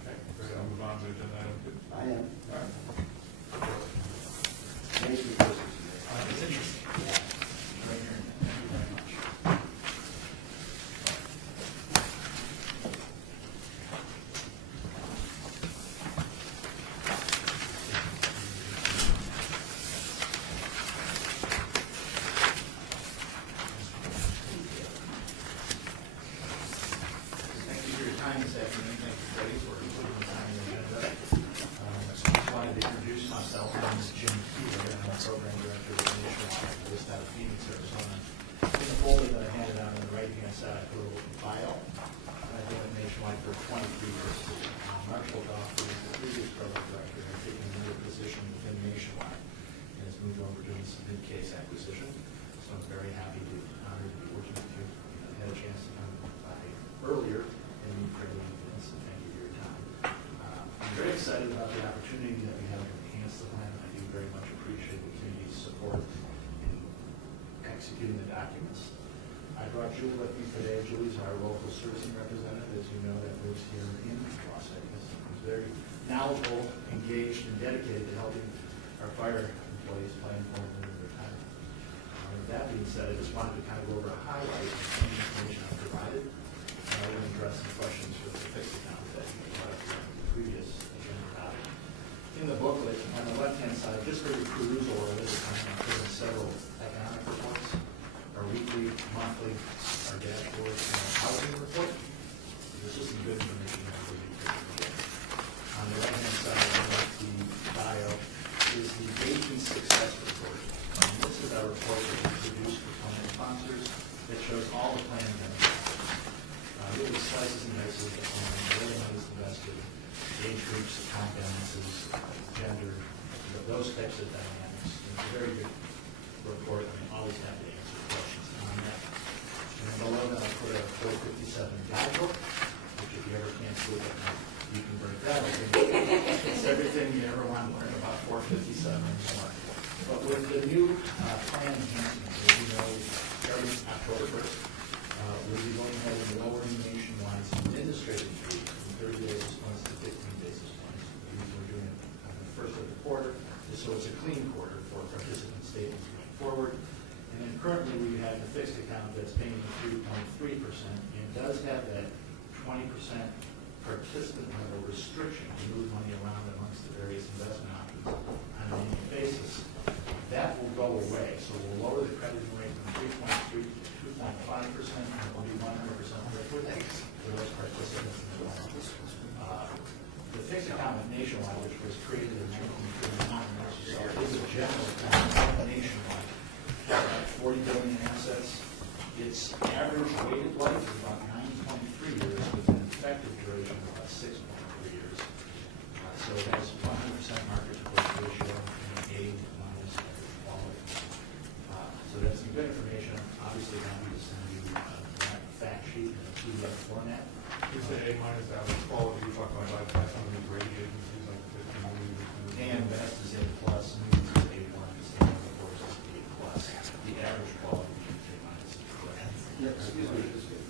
Okay, great. I'll move on to agenda item 2. I am. All right. Thank you for listening. Yeah. company's mid-case acquisition. So I'm very happy to honor to be working with you. I had a chance to come by earlier and meet Freddie and Vince, and thank you for your time. I'm very excited about the opportunity that we have to enhance the plan. I do very much appreciate the community's support in executing the documents. I brought Julie with me today. Julie's our local servicing representative, as you know, that lives here in Las Vegas. She's very knowledgeable, engaged, and dedicated to helping our fire employees plan for their retirement. With that being said, I just wanted to kind of go over a highlight of some information I've provided. And I will address some questions with the fixed account that you brought up in the previous agenda topic. In the booklet, on the left-hand side, just for your perusal, or this time, I'm putting several economic reports, our weekly, monthly, our dashboard, and our housing report. This is some good information that we'll be taking. On the right-hand side, of the bio, is the aging success report. This is our report that we produce for plan sponsors that shows all the plan benefits. Really slices and dices the plan, where the money is invested, age groups, account balances, gender, those types of dynamics. It's a very good report, and I'm always happy to answer questions on that. And then below that, I'll put a 457 guidebook, which if you ever can't sleep at night, you can break that open. It's everything you ever want to learn about 457 and more. But with the new plan enhancements, as you know, starting October 1st, we'll be going ahead and lowering nationwide administrative fees from 30 basis points to 15 basis points. We're doing it on the first of the quarter, so it's a clean quarter for participant statements going forward. And then currently we have the fixed account that's paying 3.3% and does have that 20% participant level restriction to move money around amongst the various investment options on an annual basis. That will go away, so we'll lower the crediting rate from 3.3 to 2.5%, and it will be 100% liquid for those participants in the loan. The fixed account with Nationwide, which was created in 1939, is a general account nationwide. 40 billion in assets. Its average weighted life is about 9.3 years, with an effective duration of about 6.3 years. So it has 100% market to book ratio and A minus average quality. So that's some good information. Obviously, happy to send you that fact sheet in a PDF format. You say A minus average quality, you're talking about like some of these rating agencies like 50. And best is A plus, Moody's is A1, and of course is A plus. The average quality is A minus. Yeah, excuse me,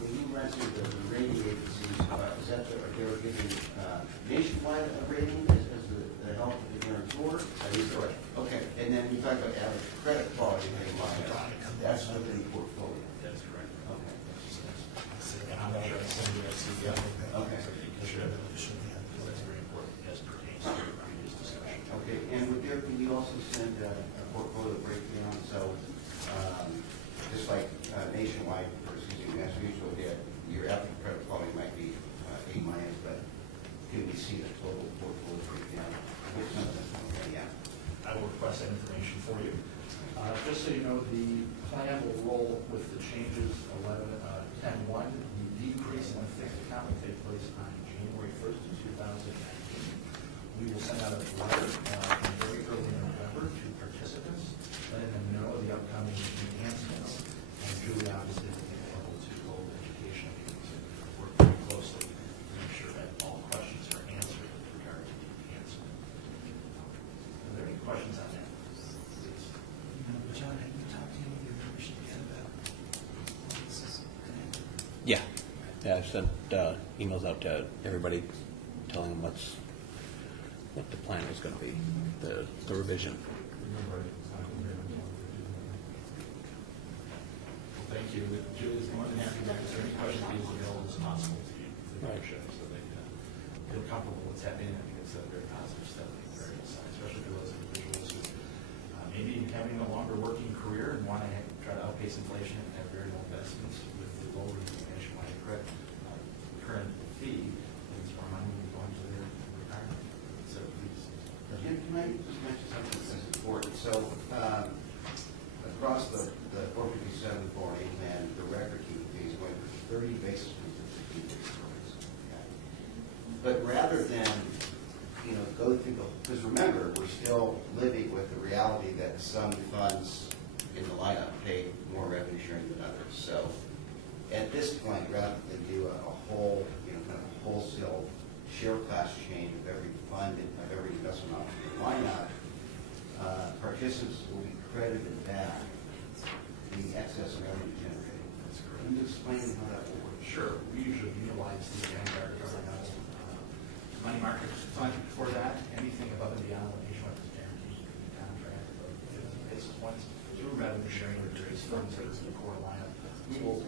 when you mentioned the rating agencies, is that they were giving nationwide a rating as the help of the guarantor? Correct. Okay, and then you talk about average credit quality, that's within the portfolio. That's correct. Okay. And I'm not sure I send you that CDL. Okay. That's very important as pertains to the previous discussion. Okay, and with there, can you also send a portfolio breakdown? So, just like Nationwide, or excuse me, Mass Mutual did, your average credit quality might be A minus, but can we see the total portfolio breakdown? Okay, yeah. I will request that information for you. Just so you know, the plan will roll with the changes 10-1. The decrease in the fixed account will take place on January 1st, 2019. We will send out a letter very early in November to participants, letting them know the upcoming enhancements. And Julie obviously will be able to hold education meetings and work very closely to make sure that all questions are answered with regard to the enhancement. Are there any questions on that? Please. John, have you talked to any of your information yet about how this is connected? Yeah. Yeah, I've sent emails out to everybody telling them what the plan was going to be, the revision. Thank you. Julie's more than happy to answer any questions, be as available as possible to you, to the Right. show, so they can feel comfortable with what's happening. I think it's a very positive step on the very side, especially for those individuals who maybe having a longer working career and want to try to outpace inflation and have very low investments with the lower nationwide current fee, means more money going to their retirement. So please. Jim, can I just mention something that's important? So, across the 457 boarding plan, the record keeping fee is going from 30 basis points to 15 basis points. Okay. But rather than go through because remember, we're still living with the reality that some funds in the lineup pay more revenue sharing than others. So at this point, rather than do a whole, kind of wholesale share class change of every fund, of every investment option in the lineup, participants will be credited back the excess revenue generated. Can you explain how that will work? Sure, we usually utilize the Vanguard governmental money market fund for that. Anything above and beyond what Nationwide is guaranteed in the contract of 50 basis points through revenue sharing or trades funds that is the core lineup. We will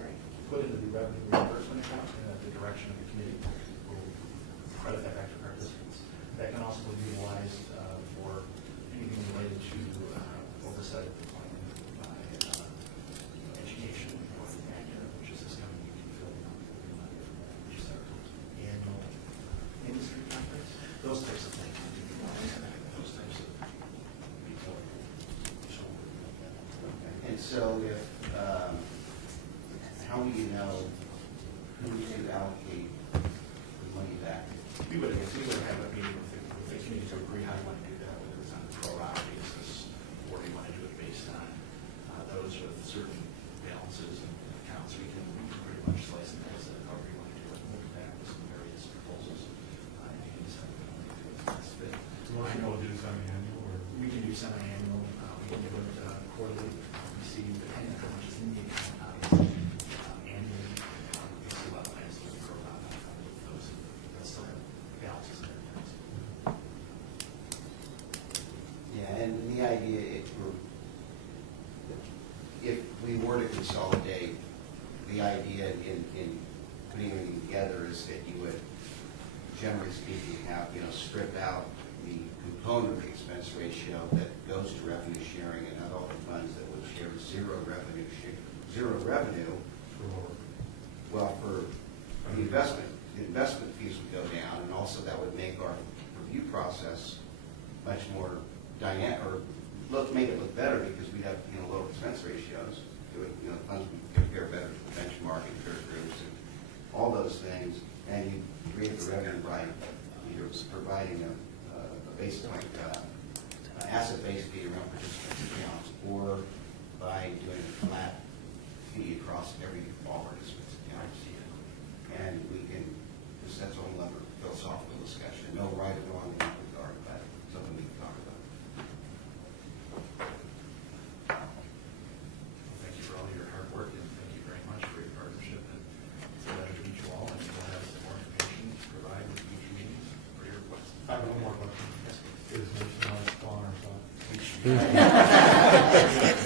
put into the revenue reimbursement account and at the direction of the committee. We'll credit that back to participants. That can also be utilized for anything related to oversight of deployment by education or which is this coming week in Philadelphia, which is our annual industry conference. Those types of things. Those types of And so if, how do you know who to allocate the money back? We would have a meeting with the committee to agree how you want to do that, whether it's on a pro rata basis or you want to do it based on those with certain balances and accounts. We can pretty much slice and dice it however you want to do it. We'll come back with some various proposals. And you can decide what you want to do as best fit. I know, do semi-annual or? We can do semi-annual, we can do it quarterly. We see depending on how much is in the account, obviously. Annually, we see what plans to pro rata those that still have balances in their accounts. Yeah, and the idea, if we were to consolidate, the idea in putting everything together is that you would, generally speaking, have, strip out the component of the expense ratio that goes to revenue sharing and not all the funds that would share zero revenue. Well, for the investment fees would go down, and also that would make our review process much more dynamic, or make it look better because we'd have lower expense ratios. It would, funds would compare better to the benchmarking peer groups and all those things, and you create the revenue by either providing a baseline asset-based fee around participant accounts, or by doing a flat fee across all participants' accounts. And we can, that's a whole other philosophical discussion. No right or wrong in that regard, but something we can talk about. Thank you for all your hard work, and thank you very much for your partnership. And it's a pleasure to meet you all, and we'll have some more information to provide with each meeting for your request. I have one more question. Yes, Is Nationwide still on our side?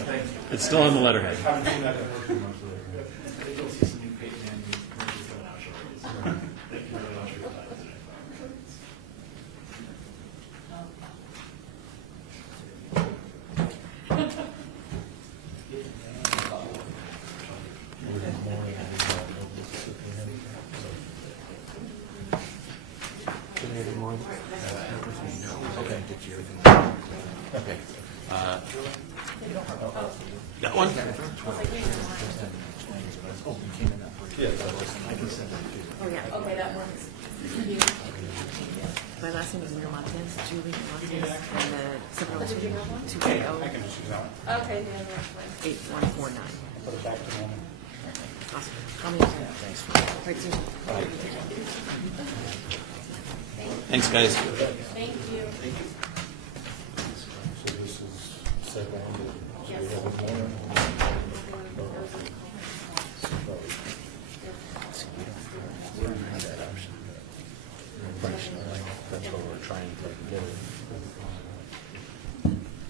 Thank you. It's still on the letterhead. I haven't seen that in too much lately. I think you'll see some new paint and new commercials coming out shortly. So thank you very much for your time today. Okay. Got one? Oh, yeah. Okay, that works. My last name is Montez, Julie Montez, and the civil is 280 Okay, the other one's 8149. Put it back to normal. Awesome. Call me anytime. Thanks. Right, Susan. Thanks, guys. Thank you. So this is second one. Yes. That's what we're trying to do.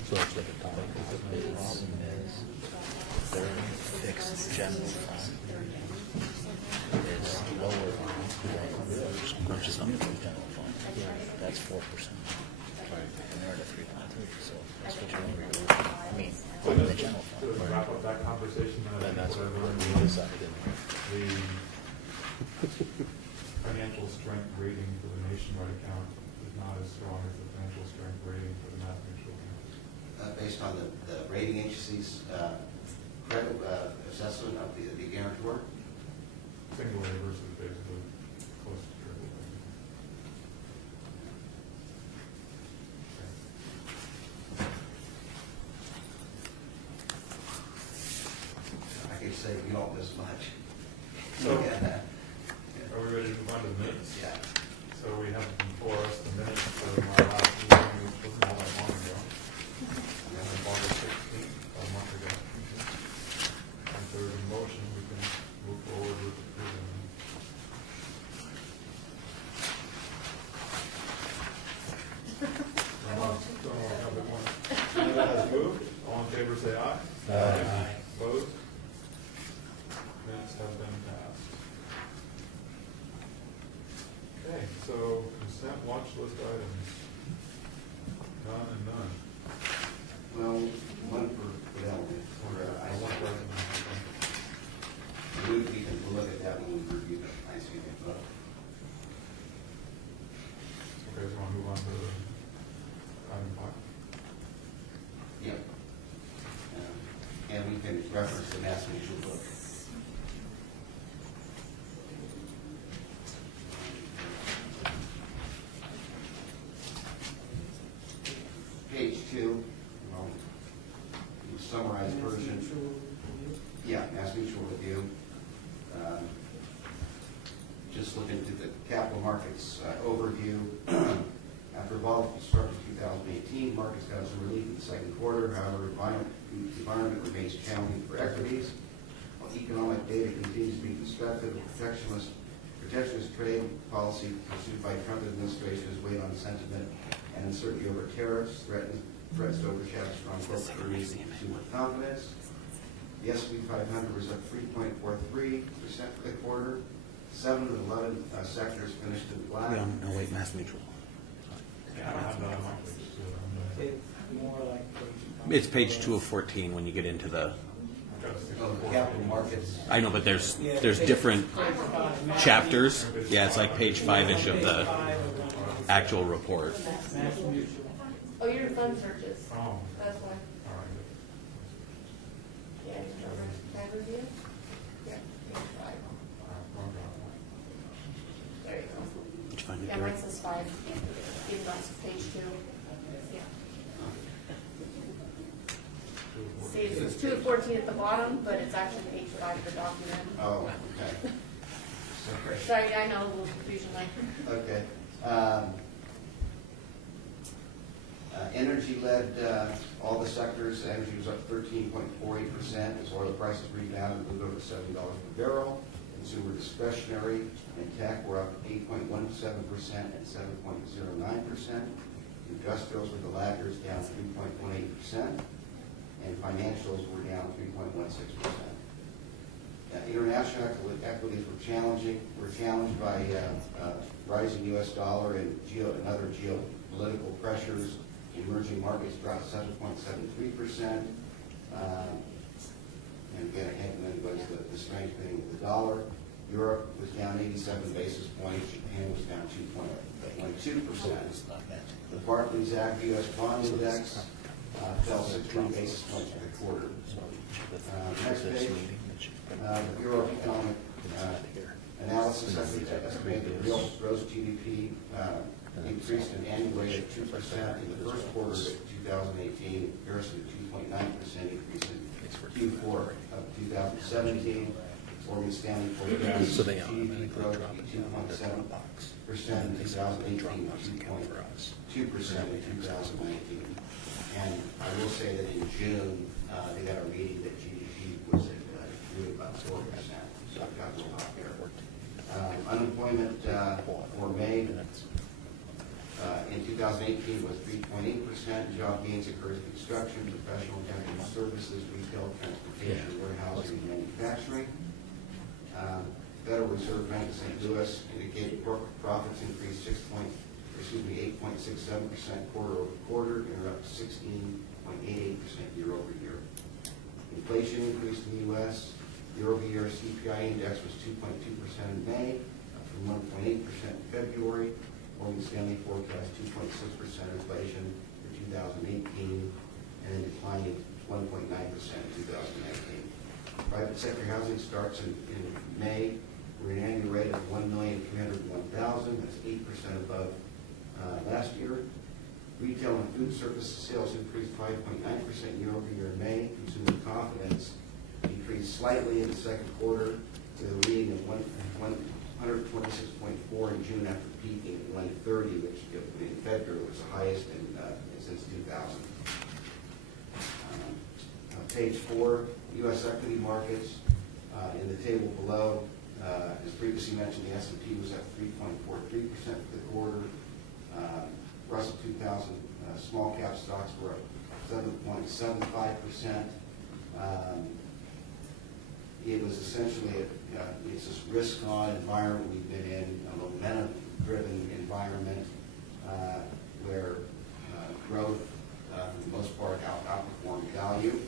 So it's like a topic. The problem is their fixed general fund is lower than which is under the general fund. That's 4%. And they're at a 3.3, so that's what you're over. I mean, in the general To fund. wrap up that conversation, And that's what we decided. the financial strength rating for the Nationwide account is not as strong as the financial strength rating for the Mass Mutual account. Based on the rating agency's credit assessment of the guarantor. Single A versus basically close to triple A. consent watch list items? None and none. Well, one for development, or I I want want that. we can look at that when we review the IC. Okay, so I'll move on to item 5. Yeah. And we can reference the Mass Mutual book. Page 2, summarized version. Yeah, Mass Mutual review. Just looking at the capital markets overview. After a volatile start to 2018, markets got some relief in the second quarter. However, the environment remains challenging for equities. While economic data continues to be constructive, protectionist trade policy pursued by Trump administration has weighed on sentiment, and uncertainty over tariffs threats to overshadow strong corporate earnings and consumer confidence. The S&P 500 was up 3.43% for the quarter. 7 of 11 sectors finished in black. No, wait, Mass Mutual. Yeah, I don't have that on my page, so I'm, It's more like. It's page 2 of 14 when you get into the. I've got to see Oh, the capital markets. I know, but there's different chapters. Yeah, it's like page 5-ish of the actual report. Oh, you're in fund searches. Oh, That's why. all right. Yeah, you remember. Can I review? Yeah. Page 5. Wrong document. There you go. Did you find it, Yeah, Derek? mine says 5. Even though it's page 2. Yeah. See, it's 2 of 14 at the bottom, but it's actually page 5 of the document. Oh, okay. Sorry. Sorry, I know, a little confusion there. Okay. Energy led all the sectors. Energy was up 13.48% as oil prices rebounded and moved over $7 per barrel. Consumer discretionary and tech were up 8.17% and 7.09%. Industrials were the laggards, down 3.18%, and financials were down 3.16%. International equities were challenged by rising U.S. dollar and other geopolitical pressures. Emerging markets dropped 7.73%. And again, headwind was the strengthening of the dollar. Europe was down 87 basis points. Japan was down 2.2%. The Barclays Act U.S. bond index fell 16 basis points for the quarter. Next page. The Bureau of Economic Analysis estimated that real gross GDP increased an annual rate of 2% in the first quarter of 2018, in comparison to 2.9% increase in Q4 of 2017. Morgan Stanley forecast So they GDP growth to automatically be drop it 2.7% in 2018 and 2.2% in 2019. And I will say that in June, they got a reading that GDP was at about 4%. So it got a little hot there. Unemployment for May in 2018 was 3.8%. Job gains occurred in construction, professional, technical services, retail, transportation, warehousing, and manufacturing. Federal Reserve Bank of St. Louis indicated corporate profits increased 8.67% quarter over quarter and are up 16.88% year over year. Inflation increased in the U.S. Year over year CPI index was 2.2% in May, up from 1.8% in February. Morgan Stanley forecast 2.6% inflation for 2018 and then declining 1.9% in 2019. Private sector housing starts in May. We're at an annual rate of 1,301,000. That's 8% above last year. Retail and food service sales increased 5.9% year over year in May. Consumer confidence decreased slightly in the second quarter with a reading of 126.4 in June after peaking at 130, which in February was the highest since 2000. Page 4, U.S. equity markets. In the table below, as previously mentioned, the S&P was at 3.43% for the quarter. Russell 2000 small cap stocks were up 7.75%. It was essentially it's this risk-on environment we've been in. Momentum driven environment where growth, for the most part, outperformed value.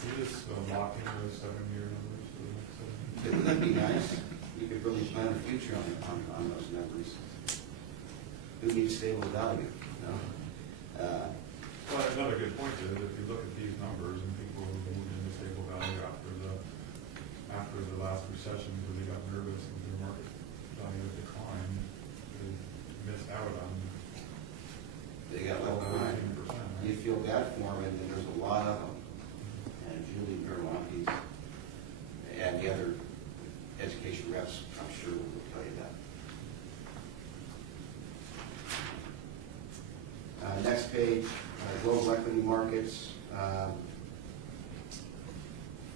We just lock in those 7-year numbers for the next 7 years. Wouldn't that be nice? You could really plan a future on those numbers. Who needs stable value? No. Well, another good point is if you look at these numbers and people who moved into stable value after the last recession because they got nervous and their market value had declined, they missed out on. They got left behind. You feel bad for them, and then there's a lot of them. And Julie Berlantes and the other education reps, I'm sure, will tell you that. Next page, global equity markets.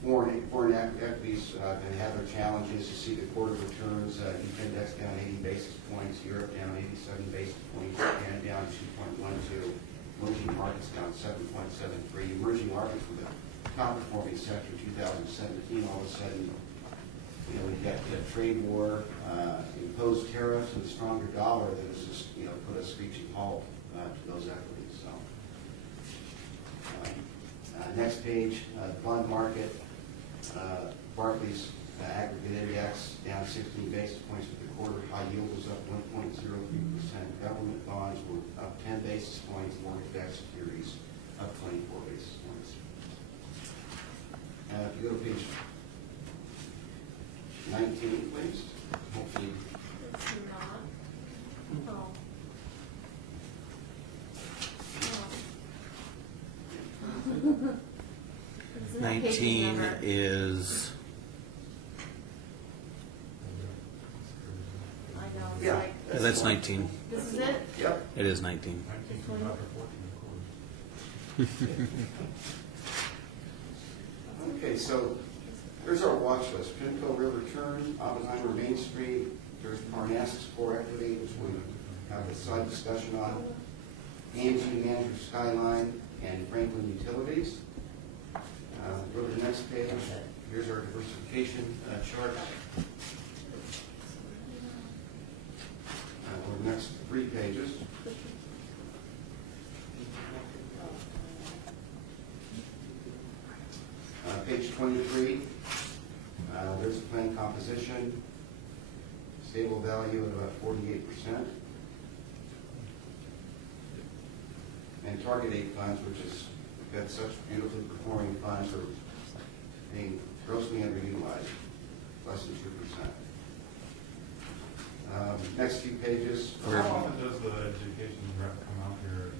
Foreign equities going to have their challenges. You see the quarter returns, each index down 80 basis points, Europe down 87 basis points, Japan down 2.12, emerging markets down 7.73. Emerging markets were the top performing sector in 2017. All of a sudden, we got the trade war, imposed tariffs, and a stronger dollar that has just, put a screeching halt to those equities. So, next page, bond market. Barclays aggregate index down 16 basis points for the quarter. High yield was up 1.03%. Government bonds were up 10 basis points. Mortgage-backed securities up 24 basis points. If you go to page 19, please. Hopefully. It's not. Oh. 19 is, I know, it's Yeah. like, that's 19. this is it? Yep. It is 19. 19 comes after 14, of course. Okay, so there's our watch list. Pinnacle River Turn, Oppenheimer Main Street. There's Parnassus Core Equity, which we have a side discussion on. AMG Manager Skyline and Franklin Utilities. Go to the next page. Here's our diversification chart. Over the next 3 pages. Page 23. There's the plan composition. Stable value at about 48%. And target date funds, which is, we've got such beautifully performing funds, are being grossly underutilized, less than 2%. Next few pages. How often does the education rep come out here and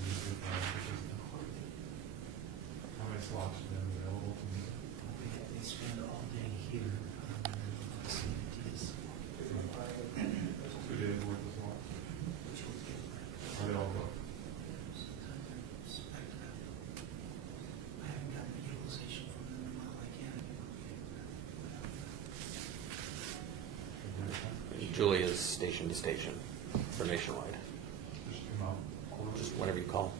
meet with how many slots are then available to me? They spend all day here on CMTs. 2 days worth of slots? Are they all booked? I haven't gotten the utilization from them in all I can. Julie is station to station for nationwide. Just come out quarterly? Just whatever you call.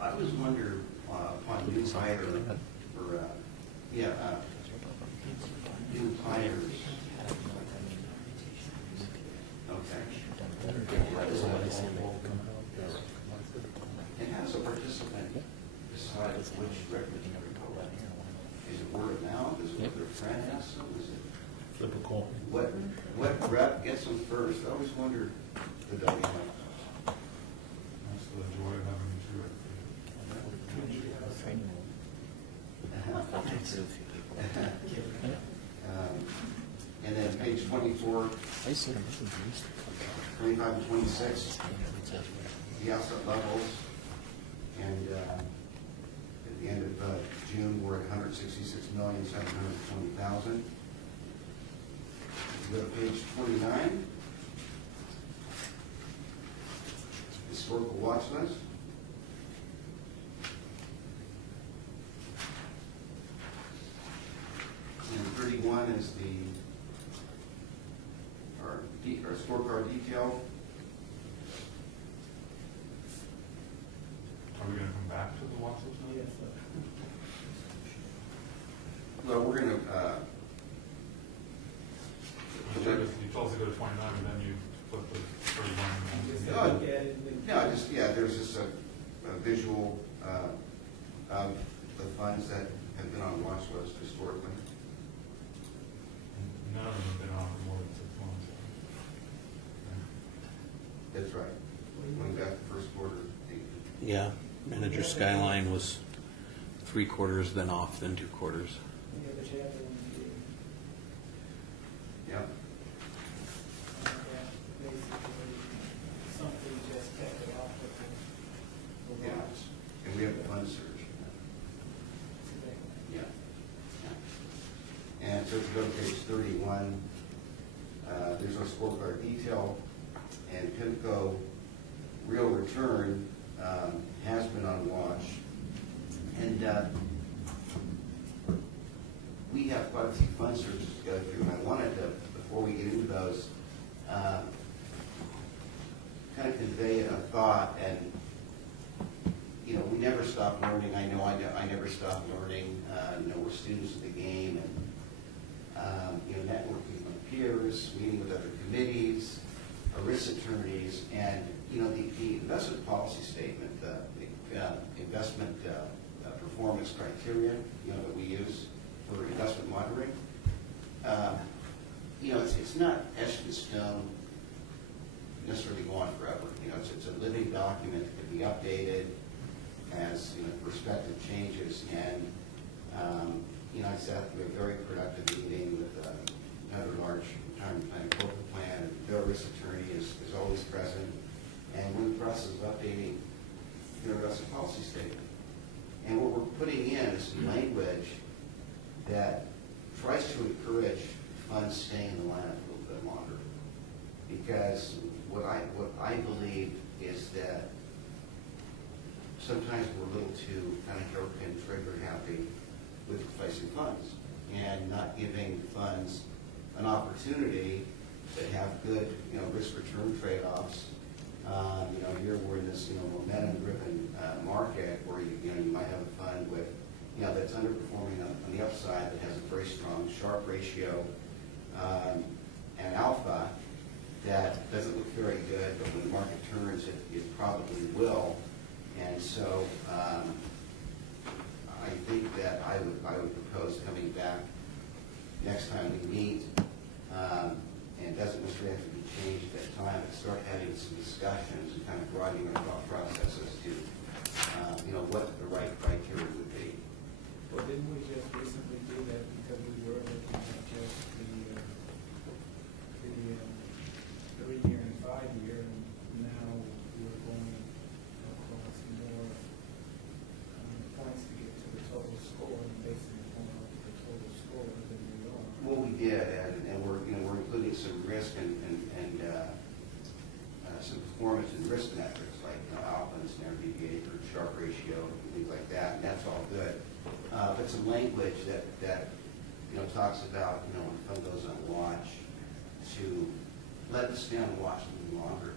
I was wondering upon new hire for, new hires. Okay. And how does a participant decide which recommendation to go with? Is it word of mouth? Is it what their friend asks them? Is it Flip a coin. what rep gets them first? I always wondered the dynamic. That's the joy of having two And then page 24, 25 and 26, the asset levels. And at the end of June, we're at $166,720,000. Go to page 29, historical watch list. And 31 is our scorecard detail. Are we going to come back to the Well, we're gonna, You told us to go to 29, and then you put the 31. No, no, just, yeah, there's just a visual of the funds that have been on watch list historically. None of them have been on for more than 6 months. That's right. Going back to first quarter. Yeah, manager Skyline was 3 quarters, then off, then 2 quarters. Yeah, but you have to review. Yep. Basically, something just kept it off with the Yeah. watch. And we have the fund surge. Yeah. Yeah. And so if you go to page 31, there's our scorecard detail, and PIMCO real return has been on watch. And we have quite a few fund searches to go through, and I wanted to, before we get into those, kind of convey a thought. And you know, we never stop learning. I know I never stop learning. You know, we're students of the game, and you know, networking with peers, meeting with other committees, risk attorneys, and you know, the investment policy statement, the investment performance criteria, you know, that we use for investment monitoring. You know, it's not etched in stone, necessarily go on forever. You know, it's a living document that can be updated as, you know, perspective changes. And you know, I sat through a very productive meeting with another large retirement plan, corporate plan, and their risk attorney is always present. And we're in the process of updating their investment policy statement. And what we're putting in is some language that tries to encourage funds staying in the lineup a little bit longer. Because what I believe is that sometimes we're a little too kind of hairpin trigger happy with replacing funds and not giving funds an opportunity to have good, you know, risk return trade-offs. You know, here we're in this, you know, momentum-driven market where you know, you might have a fund with, you know, that's underperforming on the upside, that has a very strong Sharpe ratio and alpha that doesn't look very good, but when the market turns, it probably will. And so I think that I would propose coming back next time we meet, and doesn't necessarily have to be changed at that time, but start having some discussions and kind of broadening our thought processes to, you know, what the right criteria would be. Well, didn't we just recently do that because we were looking at just the 3-year and 5-year, and now we're going across more points to get to the total score, and basically going off the total score than we are. Well, we did, and we're, you know, we're including some risk and some performance and risk metrics like, you know, alpha and standard deviation or Sharpe ratio and things like that, and that's all good. But some language that you know, talks about, you know, when a fund goes on watch, to let it stay on watch a little longer,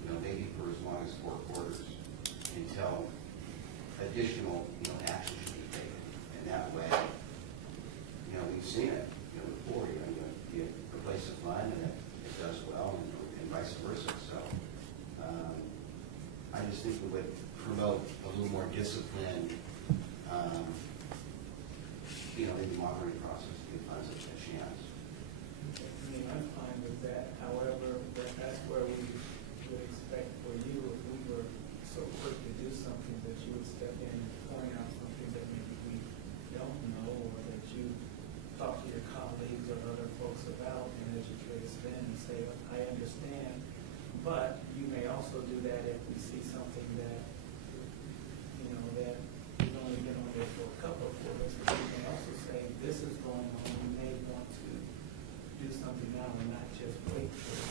you know, maybe for as long as 4 quarters, until additional, you know, action should be taken. And that way, you know, we've seen it, you know, before. You replace a fund and it does well, and vice versa. So I just think it would promote a little more disciplined, you know, in the monitoring process to give funds a chance. I mean, I'm fine with that. However, that's where we would expect for you, if we were so quick to do something, that you would step in and point out something that maybe we don't know, or that you talk to your colleagues or other folks about and educate us then and say, I understand. But you may also do that if we see something that, you know, that we've only been on there for a couple of quarters. But you may also say, this is going on, we may want to do something now and not just wait for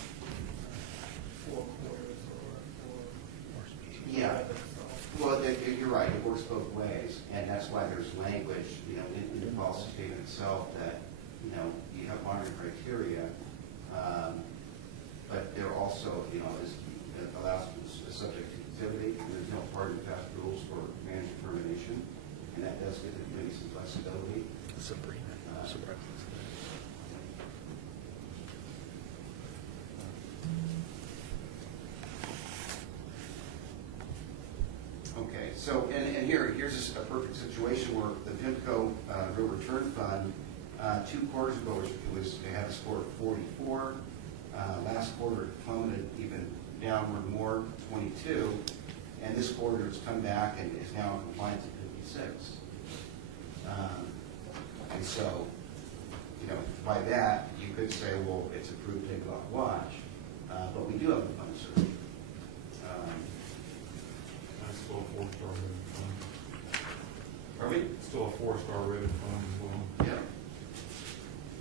4 quarters or Yeah. whatever. So, Well, you're right. It works both ways, and that's why there's language, you know, in the policy statement itself that, you know, you have monitoring criteria, but there also, you know, allows for subject to activity. And there's no hard and fast rules for managed termination. and that does give the committee some flexibility. Sabrina. Sabrina. Okay, so, and here's a perfect situation where the PIMCO Real Return Fund, 2 quarters ago, it had a score of 44. Last quarter, it plummeted even downward more, 22. And this quarter, it's come back and is now in compliance at 56. And so, by that, you could say, well, it's approved, take it off watch. But we do have the fund search. That's still a 4-star rated fund. Pardon me? Still a 4-star rated fund as well. Yeah.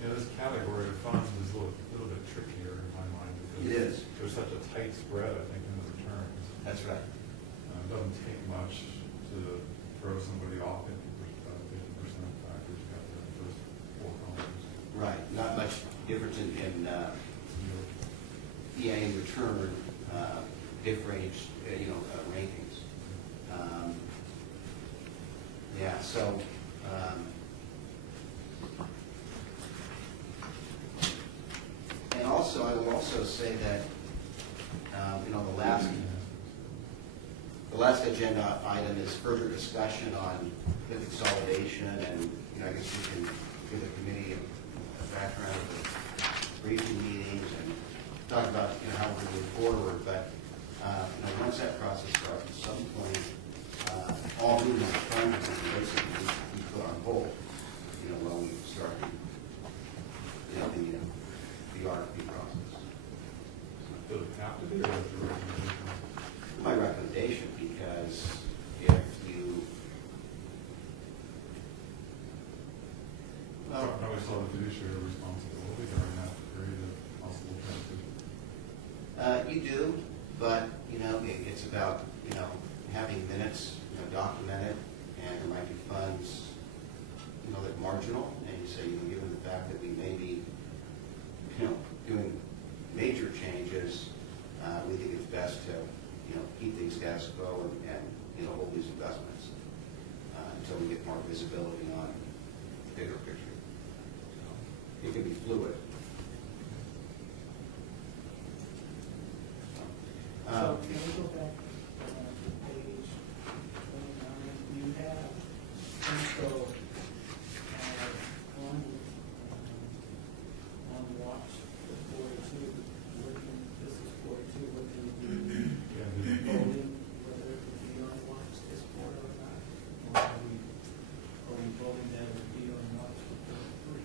Yeah, this category of funds is a little bit trickier in my mind. Because It is. There's such a tight spread, I think, in the returns. That's right. It doesn't take much to throw somebody off 50% factors. You got the first 4 columns. Right. Not much difference in EA in return, diff range, rankings. Yeah, so, and also, I will also say that, the last agenda item is further discussion on the consolidation, and, I guess we can give the committee a background of the briefing meetings and talk about, how we're moving forward, but, once that process starts, at some point, all movement of funds will be basically be put on hold, while we start the RFP process. Does it have to be, or is it a recommendation? My recommendation, because if you, I always saw the fiduciary responsibility during that period of possible transition. you do, but, it's about, having minutes, documented, and there might be funds, that marginal, and you say, given the fact that we may be, doing major changes, we think it's best to, keep things status quo and hold these investments until we get more visibility on the bigger picture. So it can be fluid. So can we go back to page 29? You have info on watch for 42, this is 42, looking voting, whether it would be on watch this quarter or not, or are we voting that it would be on watch for 43?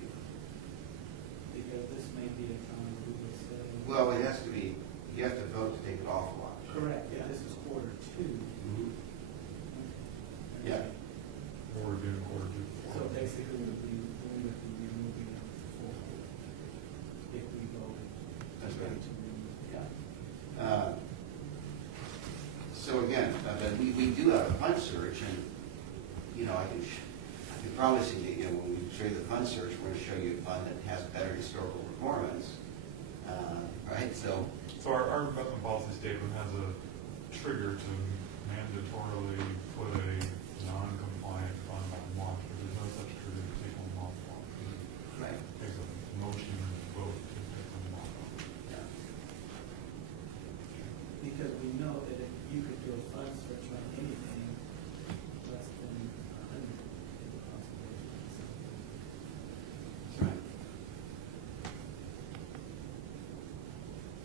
Because this may be a time we would say. Well, it has to be, you have to vote to take it off watch. Correct, yeah, this is quarter 2. Mhm. Yeah. Or we're doing quarter 2. So basically, we would be removing it for if we vote. That's right. To remove. Yeah. So again, but we do have a fund search, and I can promise you, when we show you the fund search, we're going to show you a fund that has better historical performance, right? So our investment policy statement has a trigger to mandatorily put a non-compliant fund on watch, but there's no such trigger to take one off watch. right. It takes a motion and vote to take them off. Yeah. Because we know that if you could do a fund search on anything less than 100 is a possibility. That's right.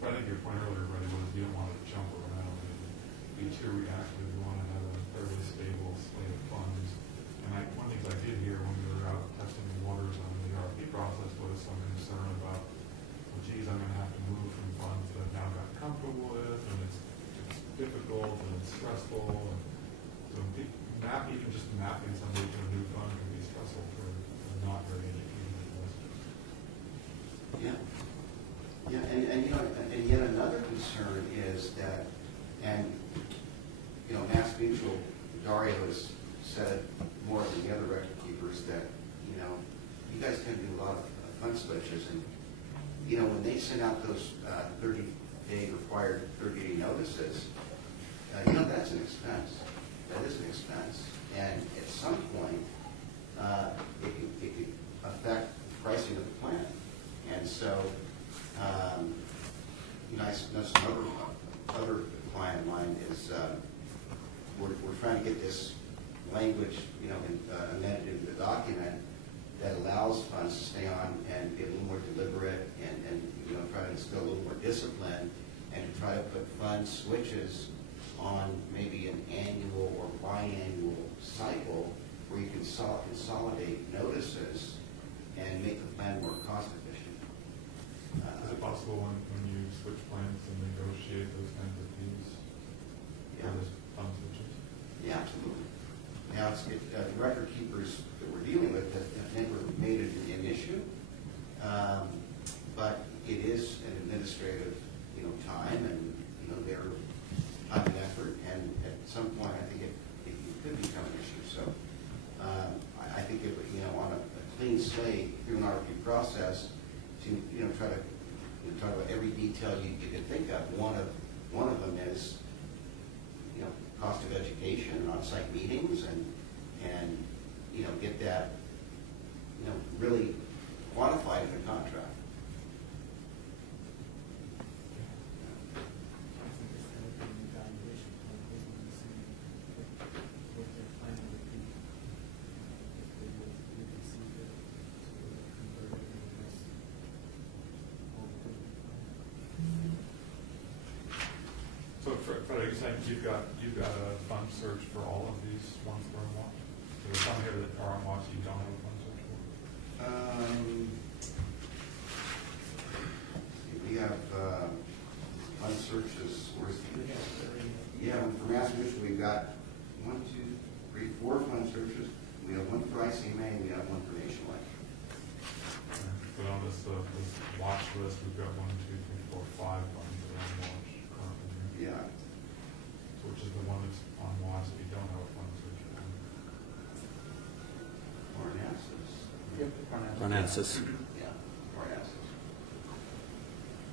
But I think your point earlier, Brady, was you don't want to jump around and be too reactive. You want to have a fairly stable slate of funds. And one of the things I did hear when we were out testing the waters on the RFP process was some concern about, well, geez, I'm going to have to move from funds that I've now got comfortable with, and it's difficult and it's stressful. And so even just mapping somebody to a new fund can be stressful for a not very educated investor. Yeah. Yeah, and yet another concern is that, and Mass Mutual, Dario has said more than the other record keepers that, you guys can do a lot of fund switches, and when they send out those 30-day required 30-day notices, that's an expense. That is an expense. And at some point, it could affect the pricing of the plan. And so, you know, I know some other client of mine is, we're trying to get this language, you know, amended into the document that allows funds to stay on and be a little more deliberate and you know, try to instill a little more discipline and to try to put fund switches on maybe an annual or biannual cycle where you can consolidate notices and make the plan more cost efficient. Is it possible when you switch plans to negotiate those kinds of fees? Yeah. For those fund switches? Yeah, absolutely. Now, the record keepers that we're dealing with have never made it an issue, but it is an administrative, you know, time and, you know, their time and effort, and at some point, I think it could become an issue. So, I think it would, you know, on a clean slate through an RFP process to, you know, try to talk about every detail you can think of. One of them is, you know, cost of education and on-site meetings and you know, get that, you know, really quantified in the contract. So, Fred, are you saying you've got a fund search for all of these ones that are on watch? There's some here that are on watch you don't have a fund search for? We have fund searches. Yeah, for Massachusetts, we've got 1, 2, 3, 4 fund searches. We have one for ICMA and we have one for Nationwide. But on this watch list, we've got 1, 2, 3, 4, 5 ones that are on watch currently. Yeah. So which is the one that's on watch that you don't have a fund search for? Parnassus. Yep. Parnassus. Yeah, Parnassus.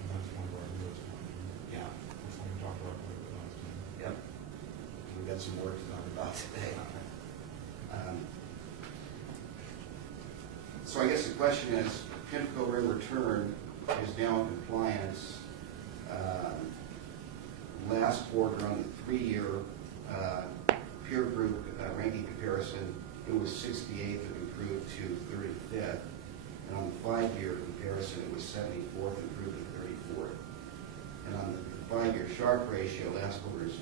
And that's one of our newest ones. Yeah. That's one we talked about last time. Yep. We've got some work to talk about today. So I guess the question is, Pimco rate of return is now in compliance. Last quarter on the 3-year peer group ranking comparison, it was 68th and improved to 35th. And on the 5-year comparison, it was 74th and improved to 34th. And on the 5-year Sharpe ratio, last quarter is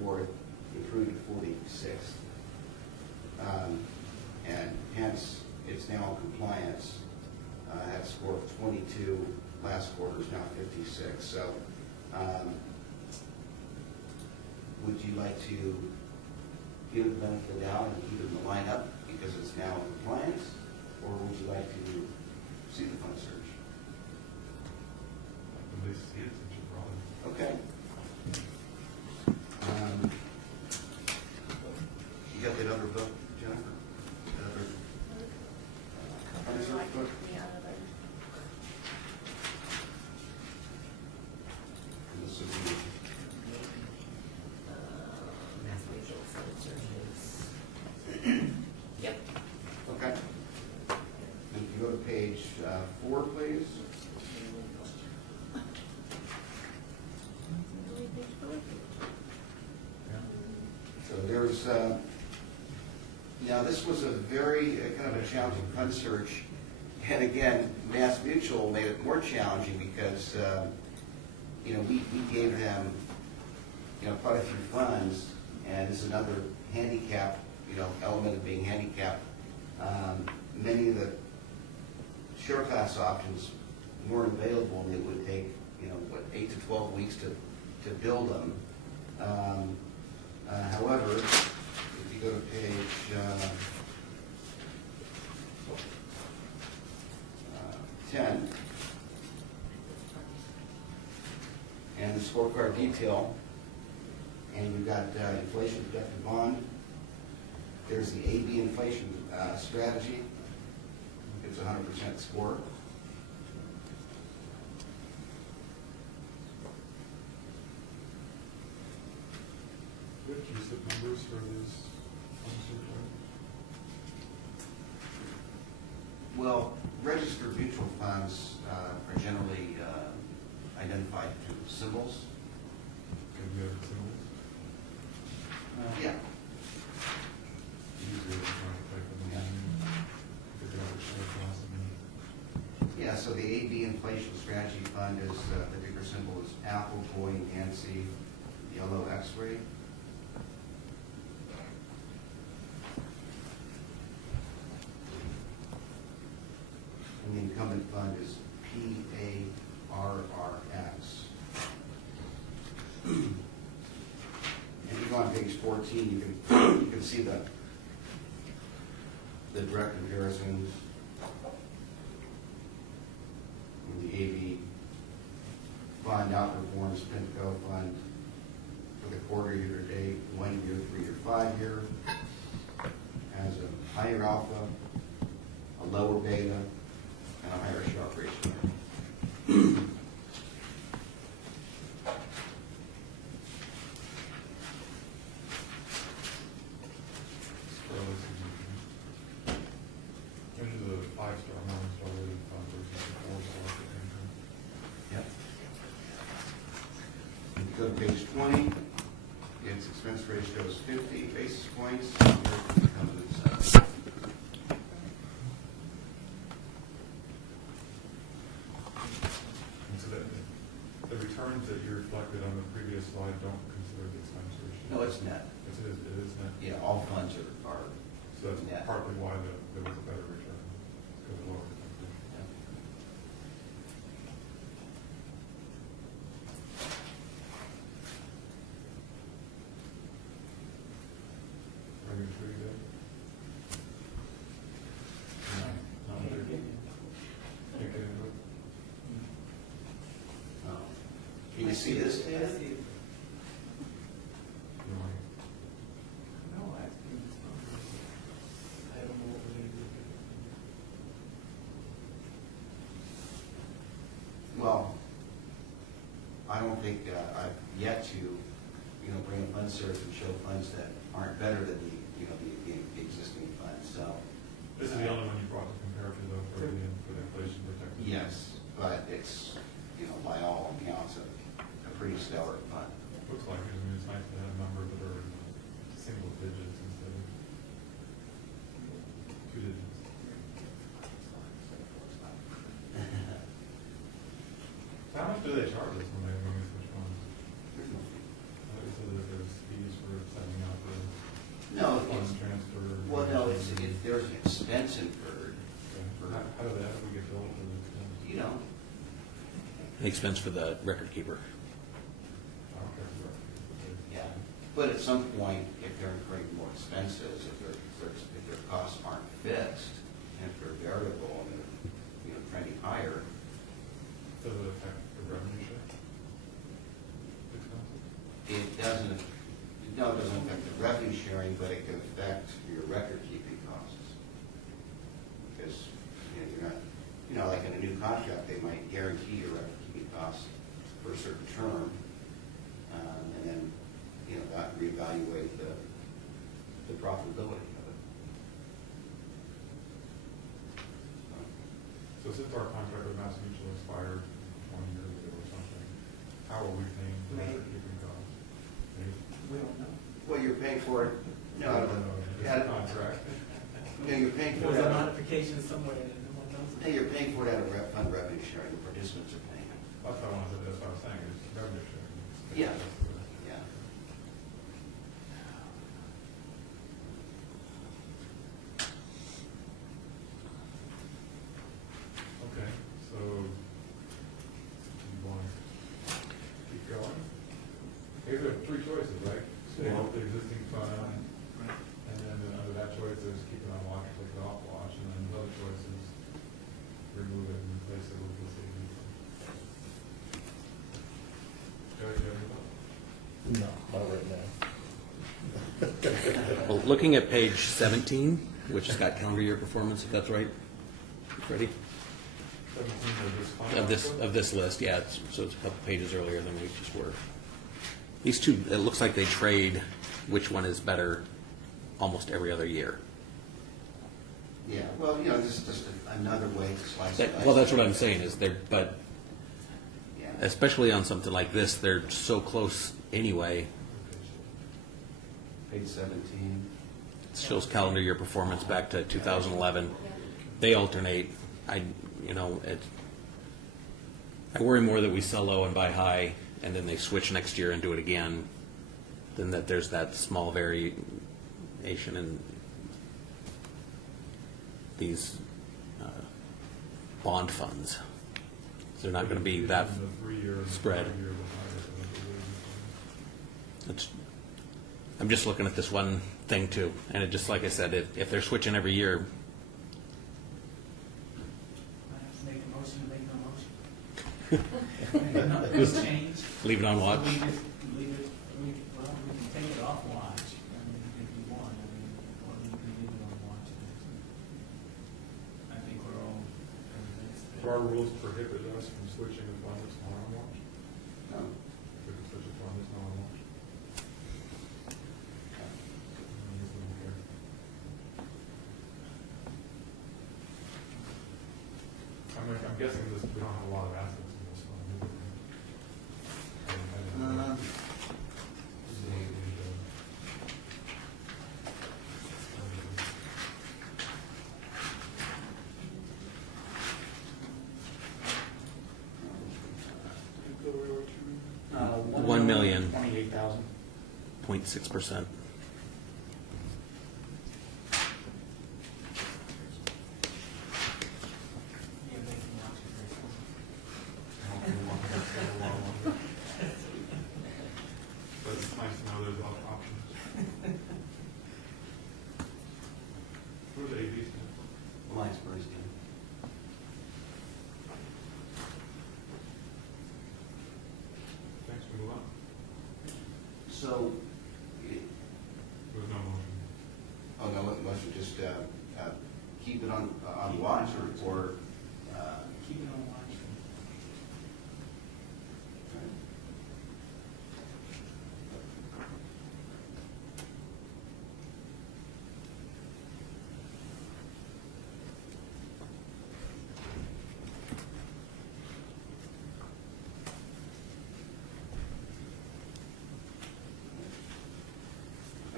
54th, improved to 46th. And hence, it's now in compliance. Had a score of 22, last quarter is now 56. So, would you like to give the benefit of the doubt and keep it in the lineup because it's now in compliance? Or would you like to see the fund search? At least see it since you brought it. Okay. You got that other book, Jennifer? That other fund search book? And this would be Yep. okay. And if you go to page 4, please. So there's, now this was a very kind of a challenging fund search. And again, Mass Mutual made it more challenging because, you know, we gave them, you know, quite a few funds, and this is another handicap, you know, element of being handicapped. Many of the share class options weren't available, and it would take, you know, what, 8 to 12 weeks to build them. However, if you go to page 10, and the scorecard detail, and you've got inflation protected bond. There's the AB inflation strategy. It's a 100% score. Good use of numbers for these Well, registered mutual funds are generally identified through symbols. Could we have symbols? Yeah. Usually it's trying to type in the name, figure out which one it was, and Yeah, so the AB Inflation Strategy Fund is, the ticker symbol is Apple, Boy, Nancy, yellow X-ray. And the incumbent fund is PARRX. And if you go on page 14, you can see the direct comparisons. The AV fund outperforms PIMCO fund for the quarter, year to date, 1 year, 3 year, 5 year. Has a higher alpha, a lower beta, and a higher Sharpe ratio. this is a 5-star, 1-star rated fund versus a 4-star for income. Yep. If you go to page 20, its expense ratio is 50 basis points. And so that, the returns that you reflected on the previous slide don't consider the expense ratio? No, it's net. It is net? Yeah, all funds are So that's net. partly why there was a better return, because of lower expense ratio. Yeah. Are you sure you did? No, Can't there- get it. can't get into it? Oh. Can you see this, I Ted? see it. No, No, I think it's not. I don't know what they do. Well, I don't think I've yet to, bring a fund search and show funds that aren't better than the existing funds, so. This is the only one you brought to compare to though for the inflation protection? Yes, but it's, by all accounts, a pretty stellar fund. Looks like it. I mean, it's nice to have numbers that are in single digits instead of 2 digits. So how much do they charge us when they switch funds? I thought you said that there's fees for setting up or No, funds transfer. well, no, there's an expense incurred, Okay. How do we get billed for the expense? The expense for the record keeper. Okay. Yeah, but at some point, if they're incurring more expenses, if their costs aren't fixed, and if they're variable and they're, trending higher, Does it affect the revenue share? Expenses? it doesn't affect the revenue sharing, but it can affect your record keeping costs. Because, you're not, like in a new contract, they might guarantee your record keeping costs for a certain term, and then, that reevaluate the profitability of it. So since our contract with Mass Mutual expired 20 years ago or something, how are we paying for Maybe. record keeping costs? Maybe. We don't know. Well, you're paying for it, No, it's a contract. you're paying for There's it a out of, modification somewhere that no one knows about. you're paying for it out of fund revenue sharing, the participants are paying it. That's what I wanted, that's what I was saying, is revenue sharing. Yeah. Yeah. Okay, so you want to keep going? Here there are 3 choices, right? Stay with the existing fund, and then under that choice, there's keep it on watch, take it off watch, and then the other choice is remove it and replace it with the savings. Joey, do you have any thoughts? No, not right now. Well, looking at page 17, which has got calendar year performance, if that's right. Ready? 17 of this fund? Of this list, yeah. So it's a couple pages earlier than we just were. These two, it looks like they trade which one is better almost every other year. Yeah, well, this is just another way to slice it. Well, that's what I'm saying is but Yeah. especially on something like this, they're so close anyway. Page 17. It shows calendar year performance back to 2011. They alternate. I worry more that we sell low and buy high, and then they switch next year and do it again, than that there's that small variation in these bond funds. They're not going to be that spread. I'm just looking at this one thing too, and it just, like I said, if they're switching every year. I have to make a motion to make no motion. Just change. Leave it on watch. We just leave it, we can take it off watch, if you want, or we can leave it on watch. I think we're all convinced that. So our rules prohibit us from switching a fund that's not on watch? No. We can switch a fund that's not on watch? I guess we don't care. I'm guessing we don't have a lot of assets in this fund. $1 million. 28,000. 0.6%. Yeah, they can watch it very soon. But it's nice to know there's a lot of options. Where's the AV stand? Alliance Bernstein. Thanks, we move on. So, There's no motion. oh no, unless you just keep it on watch or Keep it on watch.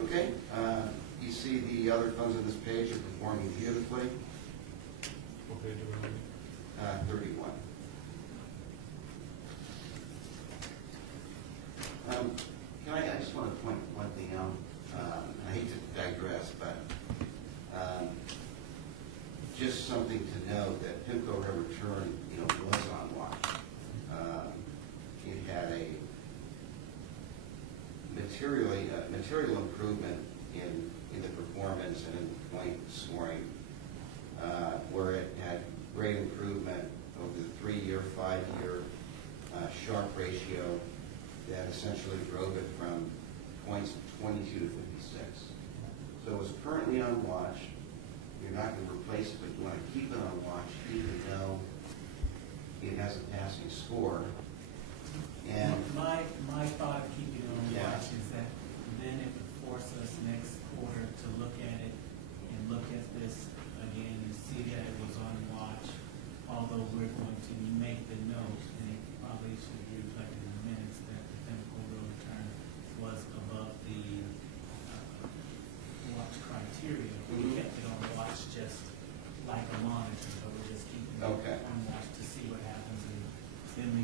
Okay, you see the other funds on this page are performing beautifully. What page are we on? 31. I just want to point one thing out. I hate to digress, but just something to know that PIMCO River Turn, was on watch. It had a material improvement in the performance and in the point scoring, where it had great improvement over the 3-year, 5-year Sharp ratio that essentially drove it from points 22 to 56. So it's currently on watch. You're not going to replace it, but you want to keep it on watch even though it has a passing score. And My thought of keeping it on Yeah. watch is that then it would force us next quarter to look at it and look at this again and see that it was on watch. Although we're going to make the note, and it probably should be reflected in the minutes, that the chemical road return was above the watch criteria. We kept it on watch just like a monitor, so we're just keeping it Okay. on watch to see what happens, and then we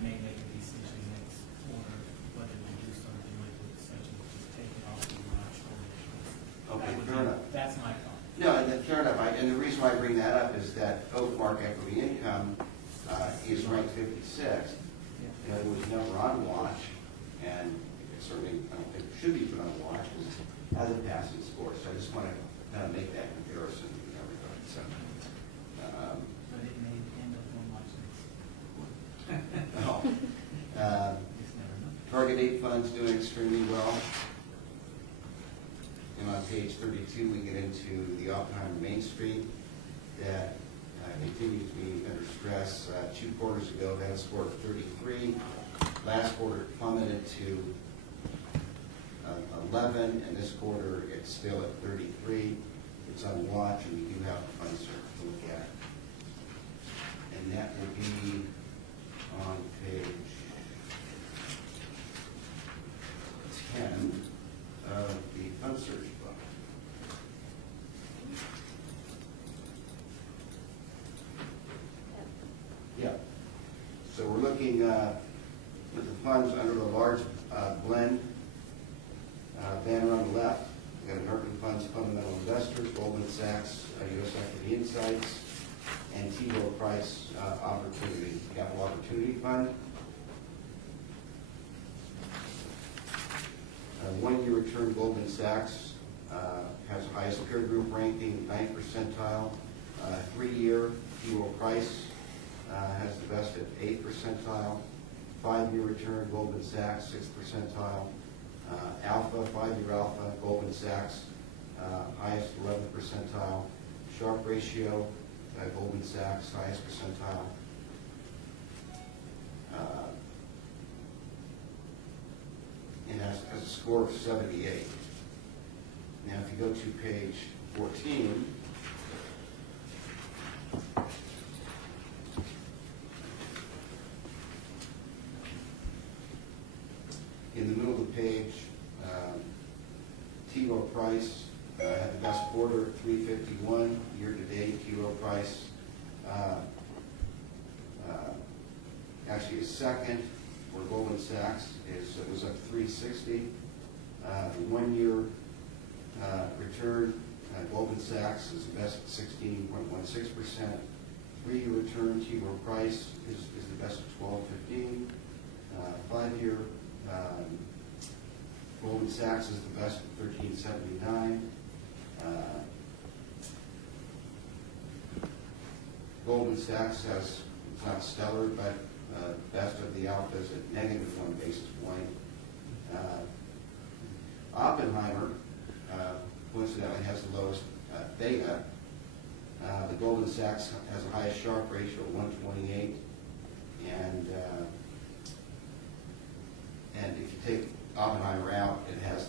may make a decision next quarter whether we do something with it, such as just take it off the watch or. Okay, That would fair be- enough. That's my thought. No, and fair enough. And the reason why I bring that up is that Oakmark equity income is ranked 56. Yeah. It was never on watch, and it certainly, I don't think, should be put on watch, because it has a passing score. So I just want to kind of make that comparison with everybody. So, But it may end up on watch next. no. It's never known. Target date funds doing extremely well. And on page 32, we get into the Oppenheimer Main Street that continues to be under stress. 2 quarters ago, had a score of 33. Last quarter it plummeted to 11, and this quarter it's still at 33. It's on watch, and we do have a fund cert to look at. And that will be on page 10 of the fund search book. Yeah. So we're looking at the funds under the large blend banner on the left. We got American Funds, Fundamental Investors, Goldman Sachs, U.S. Equity Insights, and T. Rowe Price Opportunity, Capital Opportunity Fund. 1-year return Goldman Sachs has the highest peer group ranking, 9th percentile. 3-year T. Rowe Price has the best at 8th percentile. 5-year return Goldman Sachs, 6th percentile. Alpha, 5-year Alpha, Goldman Sachs, highest 11th percentile. Sharp ratio, Goldman Sachs, highest percentile. And has a score of 78. Now, if you go to page 14, in the middle of the page, T. Rowe Price had the best quarter, 351 year to date. T. Rowe Price actually is second, where Goldman Sachs was up 360. 1-year return, Goldman Sachs is the best at 16.16%. 3-year return, T. Rowe Price is the best at 12.15. 5-year Goldman Sachs is the best at 13.79. Goldman Sachs has, it's not stellar, but best of the alphas at negative 1 basis point. Oppenheimer, coincidentally, has the lowest beta. The Goldman Sachs has the highest Sharpe ratio, 128, and if you take Oppenheimer out, it has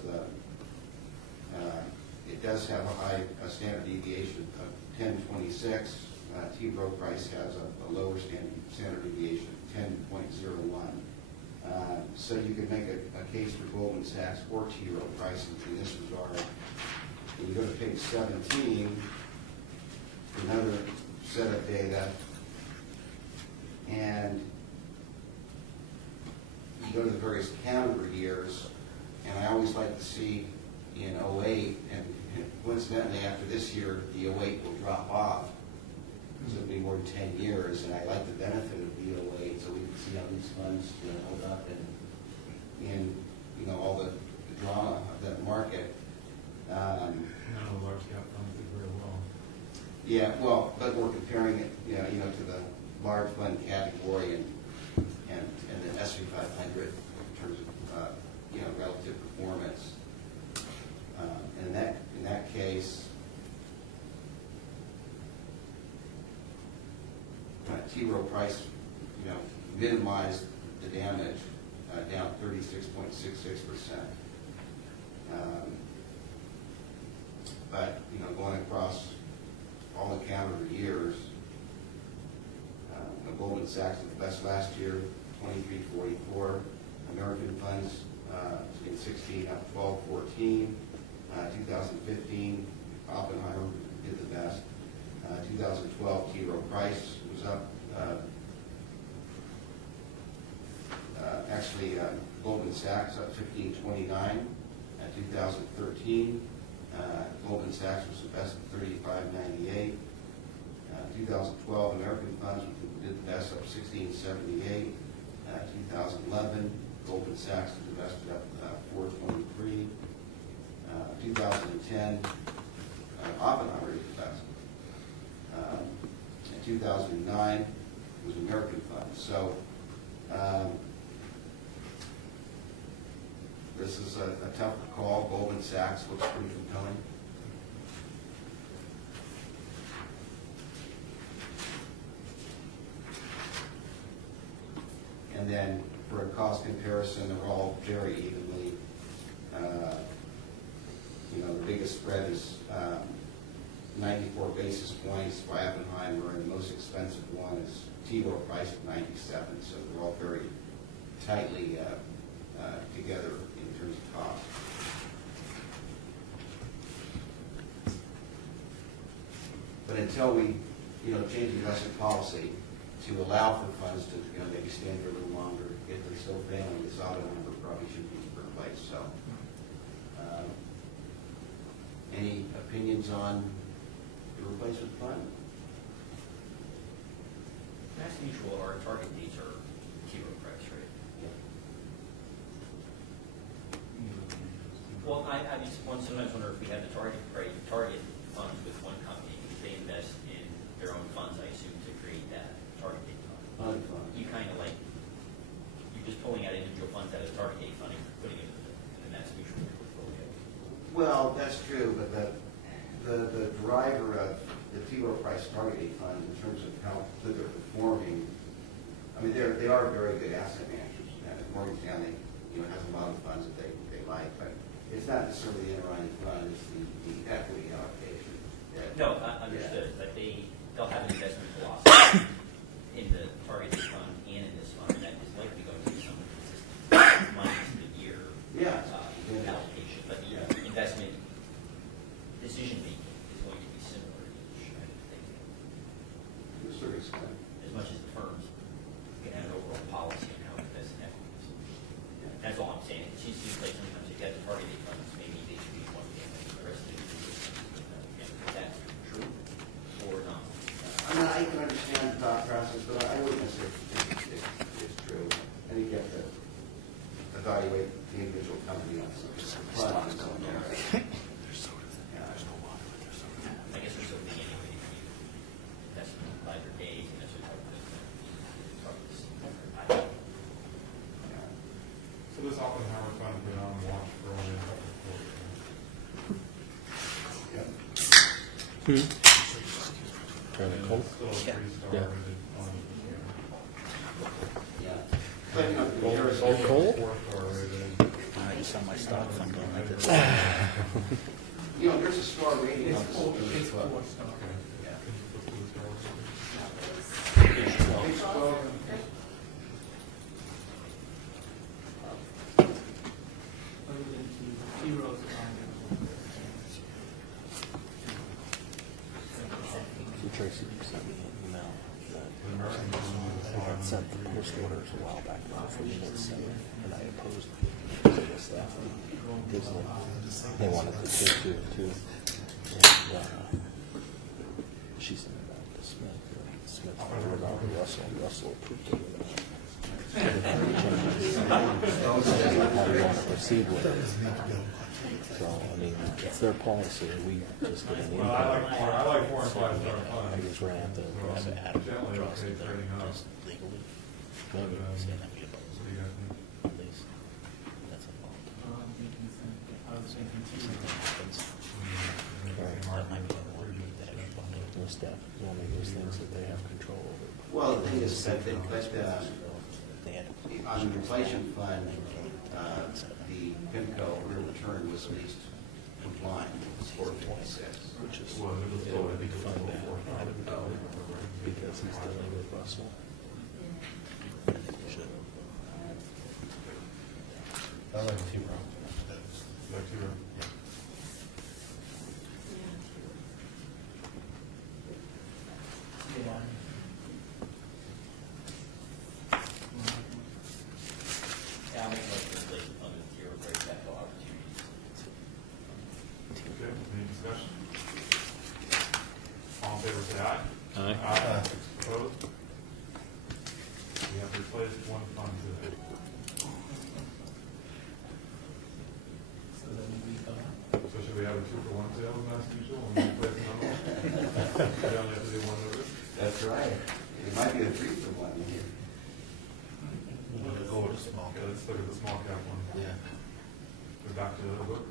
it does have a high standard deviation of 1026. T. Rowe Price has a lower standard deviation of 10.01. So you could make a case for Goldman Sachs or T. Rowe Price in this regard. When you go to page 17, another set of data, and you go to the various calendar years, and I always like to see in 08, and coincidentally after this year, the 08 will drop off, because it'll be more than 10 years, and I like the benefit of the 08, so we can see how these funds hold up in all the drama of that market. None of the large cap funds did very well. Yeah, well, but we're comparing it, to the large fund category and the S&P 500 in terms of relative performance. And in that case, T. Rowe Price, minimized the damage, down 36.66%. But going across all the calendar years, Goldman Sachs was the best last year, 23.44. American Funds in 16 up 12.14. 2015, Oppenheimer did the best. 2012, T. Rowe Price was up. Goldman Sachs up 15.29. 2013, Goldman Sachs was the best at 35.98. 2012, American Funds did the best, up 16.78. 2011, Goldman Sachs did the best, up 4.23. 2010, Oppenheimer did the best. In 2009, it was American Funds. So this is a tough call. Goldman Sachs looks pretty compelling. And then for a cost comparison, they're all very evenly spread is 94 basis points by Oppenheimer, and the most expensive one is T-Rowe priced at 97, so they're all very tightly together in terms of cost. But until we, change the investment policy to allow for funds to, maybe stand there a little longer, if they're still failing, this auto number probably should be replaced, so. Any opinions on the replacement fund? Mass Mutual, our target dates are T-Rowe price, right? Well, I sometimes wonder if we have the target funds with one company, if they invest in their own funds, I assume, to create that target date fund. You kind of you're just pulling out individual funds out of target date funding, putting it in the Mass Mutual portfolio. Well, that's true, but the driver of the T-Rowe price target date fund in terms of how good they're performing, I mean, they are very good asset managers. And Morgan Stanley, has a lot of funds that they like, but it's not necessarily the underlying fund, it's the equity allocation. No, I understood, but they'll have an investment philosophy in the target date fund and in this fund that is likely going to be some consistent money to the year allocation, but the investment decision making is going to be similar to each, I think. To a certain extent. As much as the firms can have an overall policy on how to invest in equities. That's all I'm saying. It seems like sometimes if you have the target date funds, maybe they should be one family, the rest of the is that true or not? I mean, I can understand the thought process, but I wouldn't necessarily think it's true. I think you have to evaluate the individual company on some fund and so on there. I guess there's something anyway if you invest in either days, and that's what So this Oppenheimer fund has been on watch for only a couple of quarters. Trying to cold? Still a 3-star Yeah. rated fund. Yeah. But, It's also a 4-star rated. You saw my stock fund going like this. There's a star rating on this. It's 4 star. Yeah. Page 12. Page 12. Other than T-Rowe's So Tracy sent me an email that I sent the post orders a while back for unit 7, and I opposed the staff because they wanted to do 2 and 2. And she sent it back to Smith. Smith forwarded on to Russell, and Russell approved it. How do you want to proceed with it? So, I mean, it's their policy. We just get an Well, I like 4 and 5-star I funds. guess we're going to have to have it added Generally, across okay, to them trading up. just legally. Maybe say that we oppose What do you guys think? it, at least. That's involved. I was thinking Happens. Mm-hmm. Right, that might be one of that everybody, the staff, is one of those things that they have control over. Well, the thing is that they They had on the inflation fund, the PIMCO return was at least compliant, 426. which is, Well, it was it lower would be because fun it's now, 4 I would go, because he's dealing with Russell. I think we should. I like T-Rowe. Like T-Rowe. Yeah. Yeah, I'll make a motion to replace the fund with T-Rowe price capital opportunities. Okay, any discussion? All in favor, say aye. Aye. Aye. Opposed? We have replaced one fund today. So then we So should we have a 2-for-1 sale with Mass Mutual and replace another one? We only have to do one notice? That's right. It might be a 3-for-1 here. Okay, let's look at the small cap one. Yeah. Go back to the book.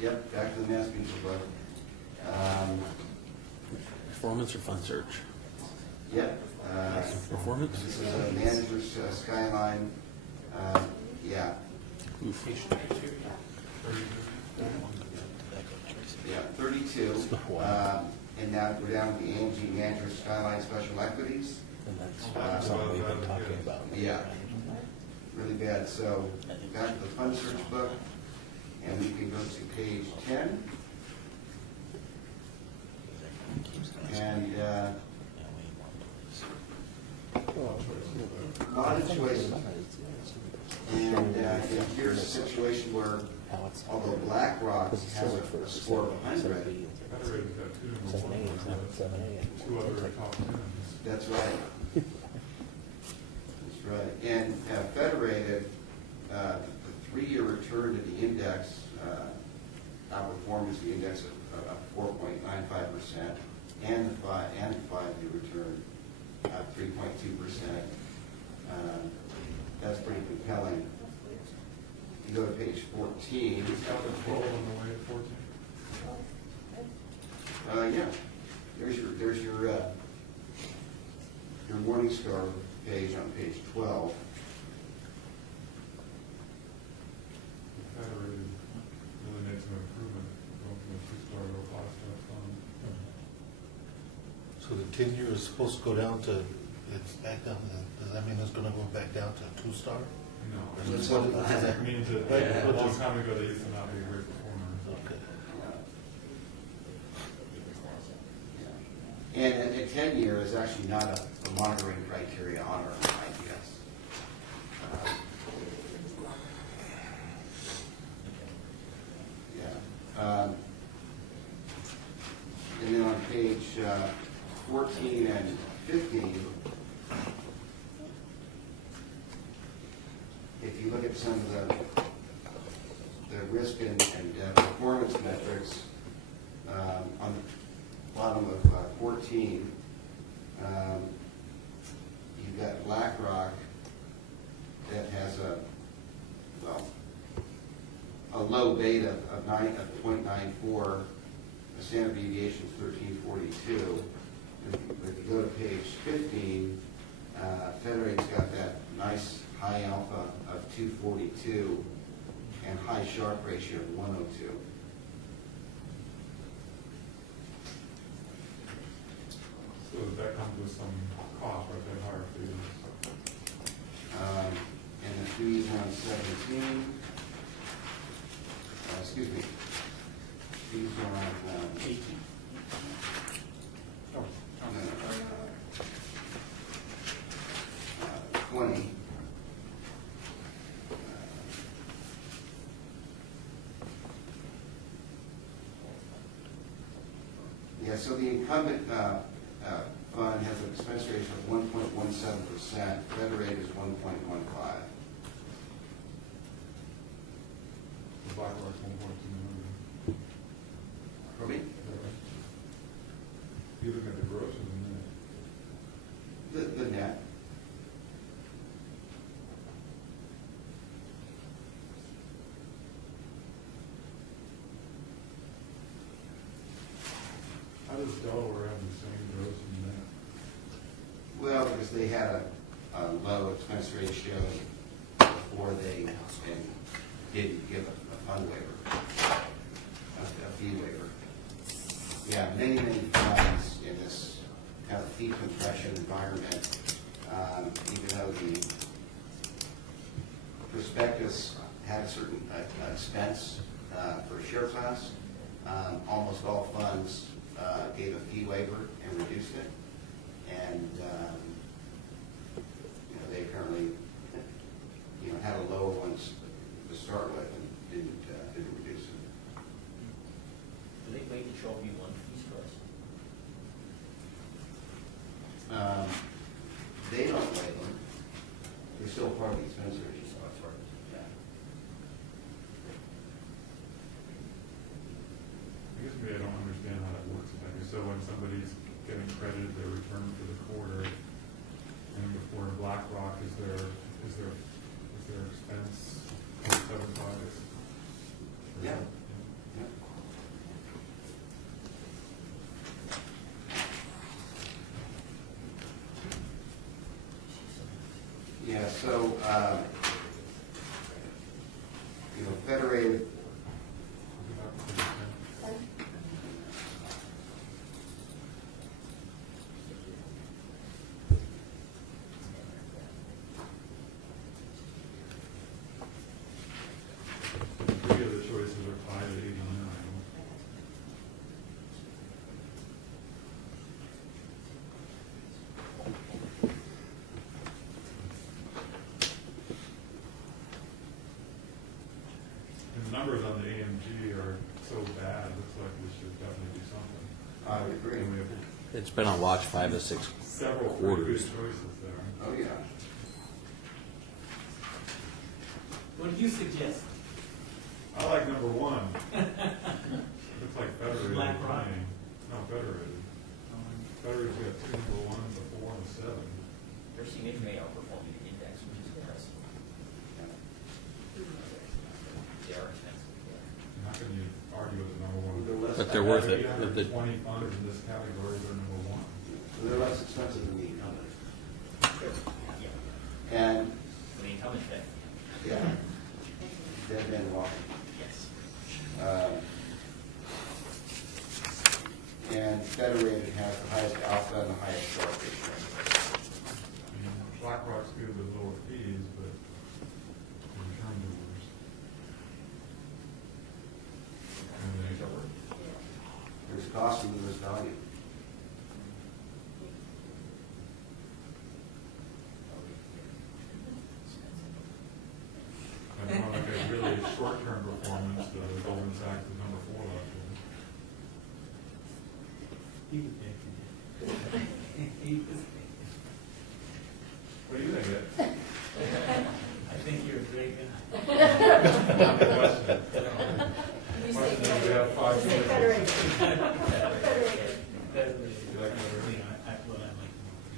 Yep, back to the Mass Mutual book. Performance or fund search? Yep. Performance? This is a manager's skyline. Yeah. Oof. Yeah, 32. And now we're down to the AMG Manager Skyline Special Equities. And that's something we've been talking about. Yeah, really bad. So back to the fund search book, and we can go to page 10. And a lot of choices. And here's a situation where, although BlackRock has a score of 100, Federated got two other top tens. that's right. That's right. And Federated, the 3-year return to the index outperforms the index of 4.95%, and the 5-year return of 3.2%. That's pretty compelling. You go to page 14. Got the 12 on the way to 14. Yeah, there's your Morningstar page on page 12. Federated really made some improvement going from a 2-star to a 5-star fund. So the 10-year is supposed to go down to, it's back down, does that mean it's gonna go back down to 2-star? No, Let's it hope not. means that a long time ago they used to not be great performers. Okay. And a 10-year is actually not a monitoring criteria on our IPS. And then on page 14 and 15, if you look at some of the risk and performance metrics, on the bottom of 14, you've got BlackRock that has a low beta of 0.94, a standard deviation is 1342. If you go to page 15, Federated's got that nice high alpha of 242 and high Sharpe ratio of 102. So that comes with some cost, right, that higher fees. And the fees on 17, excuse me, fees are on 18. Oh, No, no, no. 20. Yeah, so the incumbent fund has an expense ratio of 1.17%. Federated is 1.15. The BlackRock's 1.2 million. Pardon me? You look at the gross or the net? The net. How does Delaware have the same gross and net? Well, because they had a low expense ratio before they didn't give a fund waiver, a fee waiver. Yeah, many funds in this kind of fee compression environment, even though the prospectus had a certain expense for share class, almost all funds gave a fee waiver and reduced it. And they apparently had a lower one to start with and didn't reduce it. Do they wait to show you one fees for us? They don't weigh them. They're still part of the expense ratio. Yeah. I guess maybe I don't understand how that works exactly. So when somebody's getting credited their return for the quarter, and before BlackRock, is their expense 0.75? Yeah. Yeah, so, Federated, It's been on watch 5 to 6 Several pretty good quarters. choices there. Oh, yeah. What do you suggest? I like number one. Looks like Federated. Black Rock. to me. No, Federated. Federated's got 2 number ones, a 4 and a 7. They're significantly outperforming the index, which is impressive. They are expensive. How can you argue with the number one? But they're worth it. 820 funds in this category, they're number one. They're less expensive than the incumbent. Yeah. And, I mean, incumbent's better. yeah, dead man walking. Yes. And Federated has the highest alpha and the highest sharp ratio. I mean, BlackRock's good with lower fees, but in terms of worse. There's cost and there's value. And from like a really short-term performance, the Goldman Sachs is number 4 last year. He was there. He was What do you think, Ed? there. I think you're a great guy. Question. Question is, we have 5 minutes. Federated. You like Federated? Well, I like more,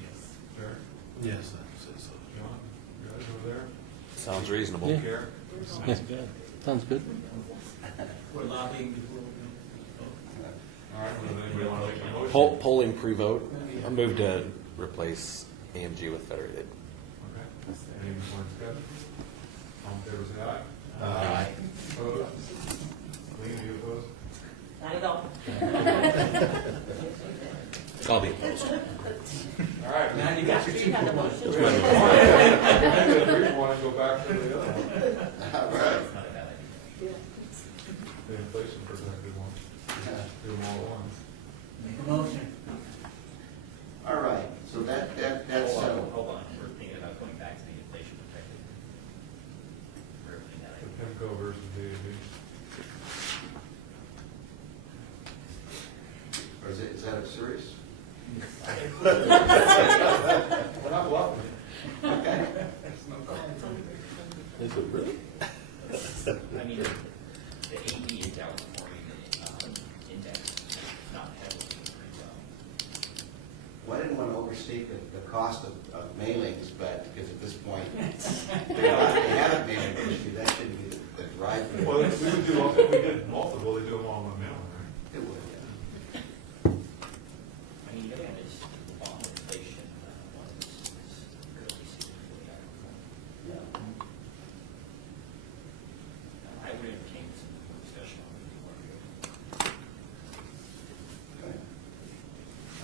yes. Sure. Yes, I would say so. John, you guys over there? Sounds reasonable. Don't care? Sounds good. We're lobbying before we All right, well, does anybody want to make a motion? Polling pre-vote. I move to replace AMG with Federated. Okay. Any more discussion? All in favor, say aye. Aye. Opposed? Lee, do you oppose? Not at all. I'll be opposed. All right. Now you got your You have the 2-for-1. motion. Maybe we want to go back to the other one, All right. Not a bad idea. the inflation protected one. Do them all at once. Make a motion. All right, so that's Hold settled. on, hold on, we're thinking about going back to the inflation protected. For everything that I. The PIMCO versus AAB. Or is that serious? We're not bluffing. Okay. Is it really? I mean, the AD is outperforming the index, not heavily, pretty well. Well, I didn't want to overstate the cost of mailings, but because at this point, they haven't made an issue, that shouldn't be the drive. Well, we would do, if we did multiple, they do them all in one mailing, right? It would, yeah. I mean, the other one is the bond inflation, one is really significantly outperforming. Yeah. I would entertain some discussion on it. Okay. I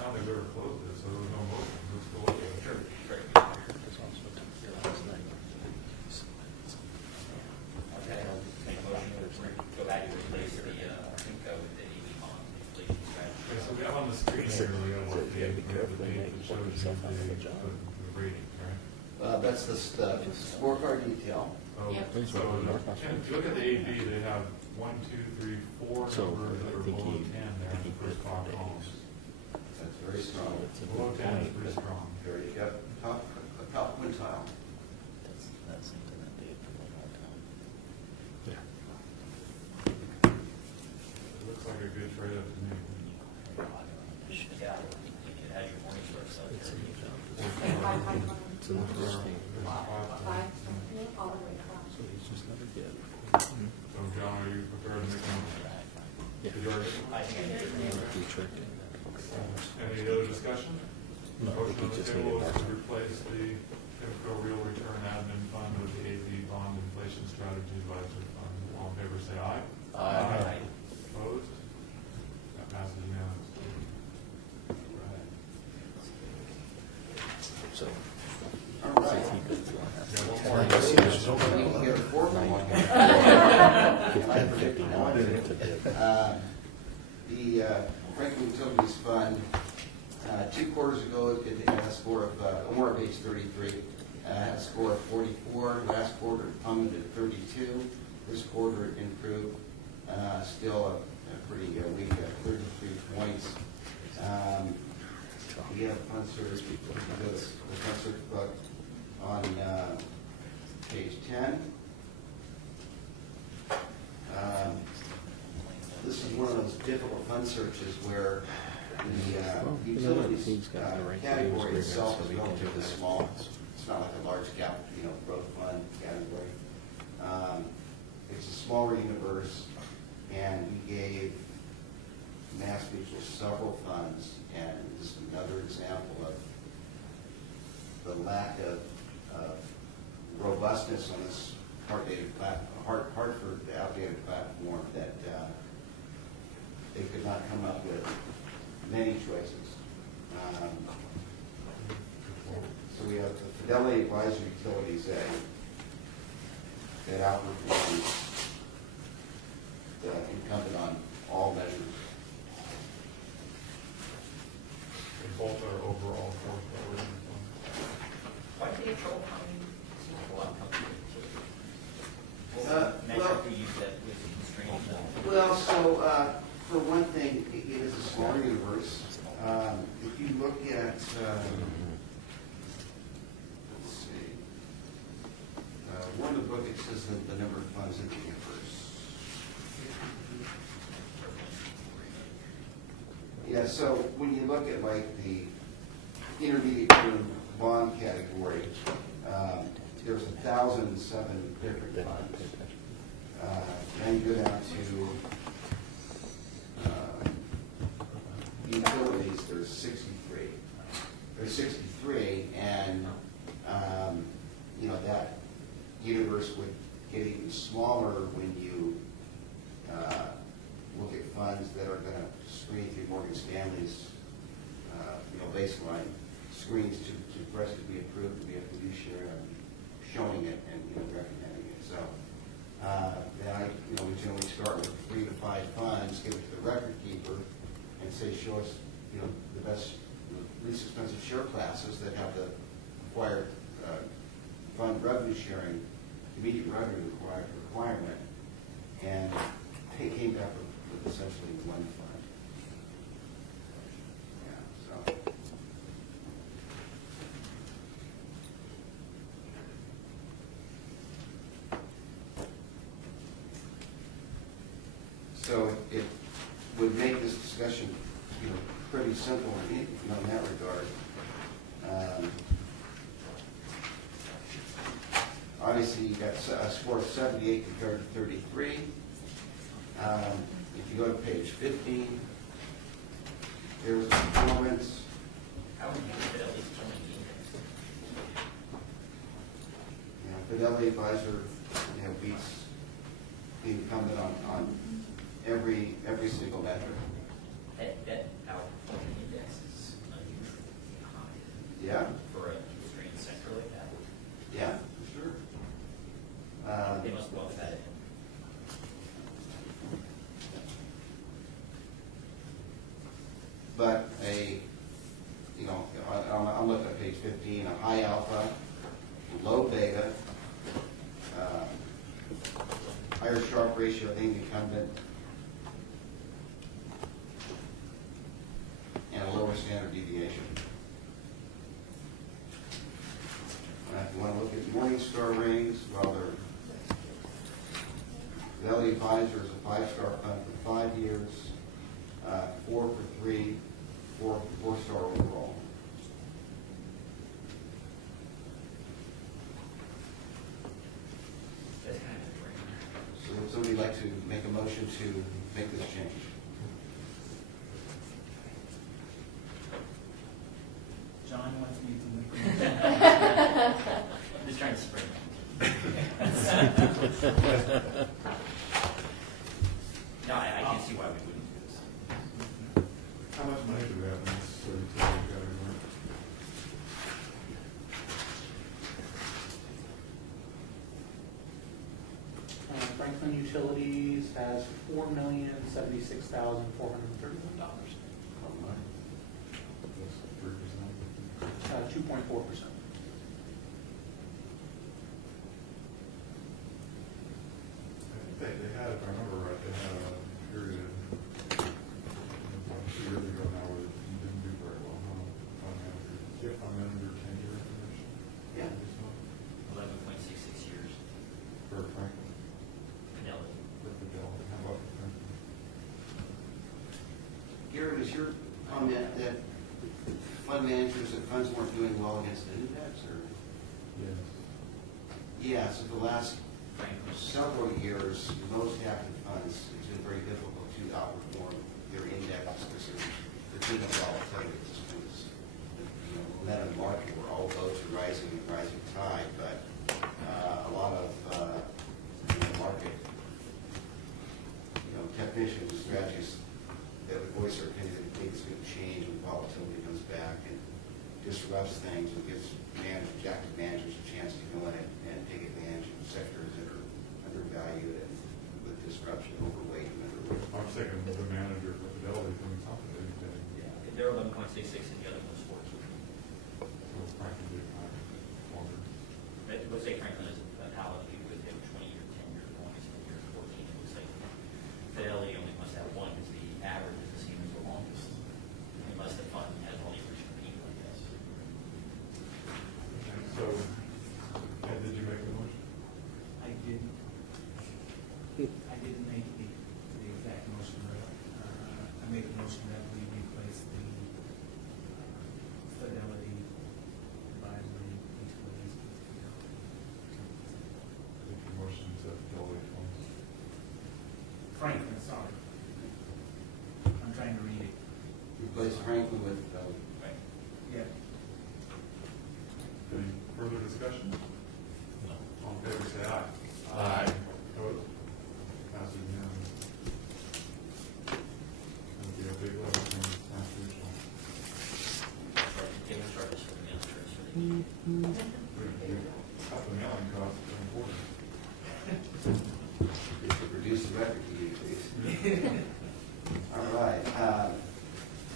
don't think we ever closed this, so there was no motion. Let's go with it. Sure. Great. Okay, make a motion to go back and replace the PIMCO with the AD bond inflation strategy. Okay, so we have on the screen here, we have what the date that shows you the rating, right? That's the scorecard detail. So, Yep. so if you look at the AB, they have 1, 2, 3, 4 So, numbers that I are think below he- 10 there in the first 5 columns. That's very strong. Below 10 is pretty strong. There you go. Top quintile. That's something that they had for a long time. Yeah. It looks like a good trade-up to me. Yeah, it has your morning star stuff. It's in the first thing. So he's just never get. So John, are you prepared to make a motion? Yeah. Did you already? I think I did. He tricked him. Any other discussion? No, Motion on he the just table needed is to that. replace the PIMCO real return admin fund with the AZ bond inflation strategy advisory fund. All in favor, say aye. Aye. Opposed? That passes unanimously. So, All see right. if he goes on. We can get a four for one. 1559 to bid. The Franklin Utilities Fund, 2 quarters ago, it had a score of, we're on page 33, had a score of 44. Last quarter, it plummeted to 32. This quarter, it improved, still a pretty weak 33 points. we have fund search, the fund search book on page 10. This is one of those difficult fund searches where the utilities category itself is relatively small. It's not like a large cap, growth fund category. It's a smaller universe, and we gave Mass Mutual several funds, and this is another example of the lack of robustness on this Hartford outdated platform that they could not come up with many choices. So we have the Fidelity Advisory Utilities that outperforms the incumbent on all measures. And both are overall fourth quarter. Why do they have trouble finding a lot of companies? Well, Metric we use that was a constraint. Well, so for one thing, it is a smaller universe. If you look at, let's see, one of the book, it says the number of funds in the universe. Yeah, so when you look at like the intermediate term bond category, there's 1,007 different funds. Then you go down to utilities, there's 63. There's 63, and that universe would get even smaller when you look at funds that are going to screen through Morgan Stanley's baseline screens for us to be approved to be a fiduciary, showing it and recommending it. So then we generally start with 3 to 5 funds, give it to the record keeper, and say, show us the best, least expensive share classes that have the required fund revenue sharing, immediate revenue requirement, and they came back with essentially one fund. Yeah, so it would make this discussion pretty simple in that regard. Obviously, you got a score of 78 compared to 33. If you go to page 15, there's performance. How would you get at least 20 Fidelity Advisor beats the incumbent on every single metric. That outperforming index is unusually high. Yeah. For a constrained sector like that. Yeah, for sure. They must well have had it. But I'm looking at page 15, a high alpha, low beta, higher Sharpe ratio than the incumbent, and a lower standard deviation. If you want to look at Morningstar ratings, well, Fidelity Advisor is a 5-star fund for 5 years, 4 for 3, 4-star overall. That's kind of a brainer. So would somebody like to make a motion to make this change? John wants me to make. I'm just trying to spring. No, I can see why we wouldn't do this. How much money do we have in this utility category? Franklin Utilities has $4,076,431. That's 3%. 2.4%. They had, if I remember right, they had a period 2 years ago now where you didn't do very well, huh? fund manager tenure information? Yeah. 11.66 years. For Franklin, Fidelity. for Fidelity, how about for Franklin? Gary, was your comment that fund managers and funds weren't doing well against the index, or? Yes. Yeah, so the last several years, most active funds, it's been very difficult to outperform their indexes because of the too much volatility. It's, you know, momentum market where all boats are rising and rising tide, but a lot of market, technicians and strategists that would voice their opinion that think it's going to change when volatility comes back and disrupts things and gives active managers a chance to go in and take advantage of sectors that are undervalued and with disruption, overweight, and underweight. I'm thinking of the manager for Fidelity doing something today. Yeah. They're 11.66 and the other one's 14. So Franklin did not longer. It looks like Franklin is a paladin with him 20-year, 10-year, 20-year, 14. It looks like Fidelity only must have one because the average is the same as the longest. Unless the fund has only reached the peak, I guess. So, Ed, did you make the motion? I didn't make the exact motion, but I made a motion that we replace the Fidelity advisory utilities. Make your motion to Fidelity funds. Franklin, sorry. I'm trying to read it. Replace Franklin with Fidelity. Right. Yeah. Any further discussion? No. All in favor, say aye. Aye. Opposed? Passes unanimously. That'll be a big level from Mass Mutual. Payment charges for the mail transfer. Cut the mailing costs are important. If you produce the record, you please. All right.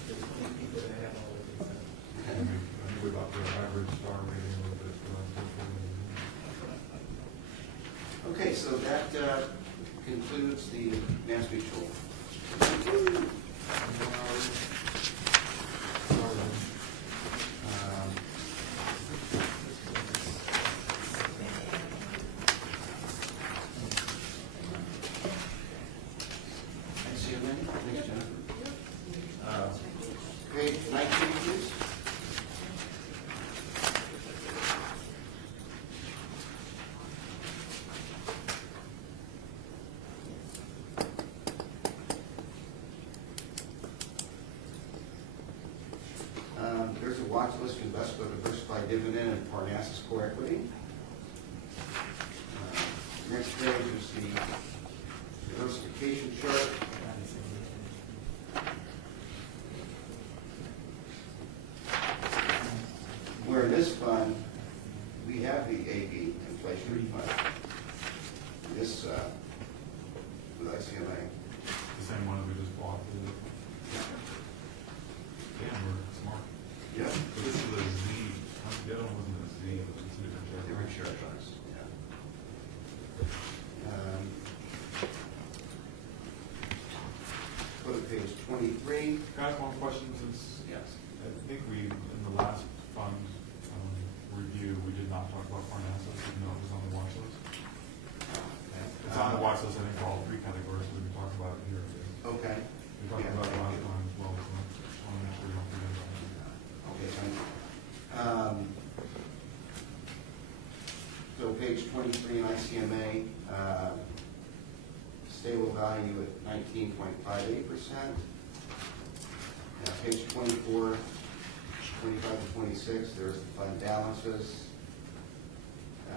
There's 20 people that have all of this. I knew about the average star rating a little bit, but Okay, so that concludes the Mass Mutual. See you then. Thanks, Jennifer. Page 19, please. There's a watch list Invesco Diversified Dividend and Parnassus Core Equity. Next page is the diversification chart. Where in this fund, we have the AB inflation fund. This, with ICMA. the same one we just bought. Damn, we're smart. Yeah. So this is a Z. The other one wasn't a Z, but it's a different chart. Different share funds, yeah. Go to page 23. Can I ask one question since Yes. I think we, in the last fund review, we did not talk about Parnassus, even though it was on the watch list. It's on the watch list, I think, for all three categories, so we can talk about it here. Okay. We talked about it last time as well, so I want to make sure we don't forget about it. Okay, fine. So page 23 in ICMA, stable value at 19.58%. Page 24, 25 to 26, there's the fund balances.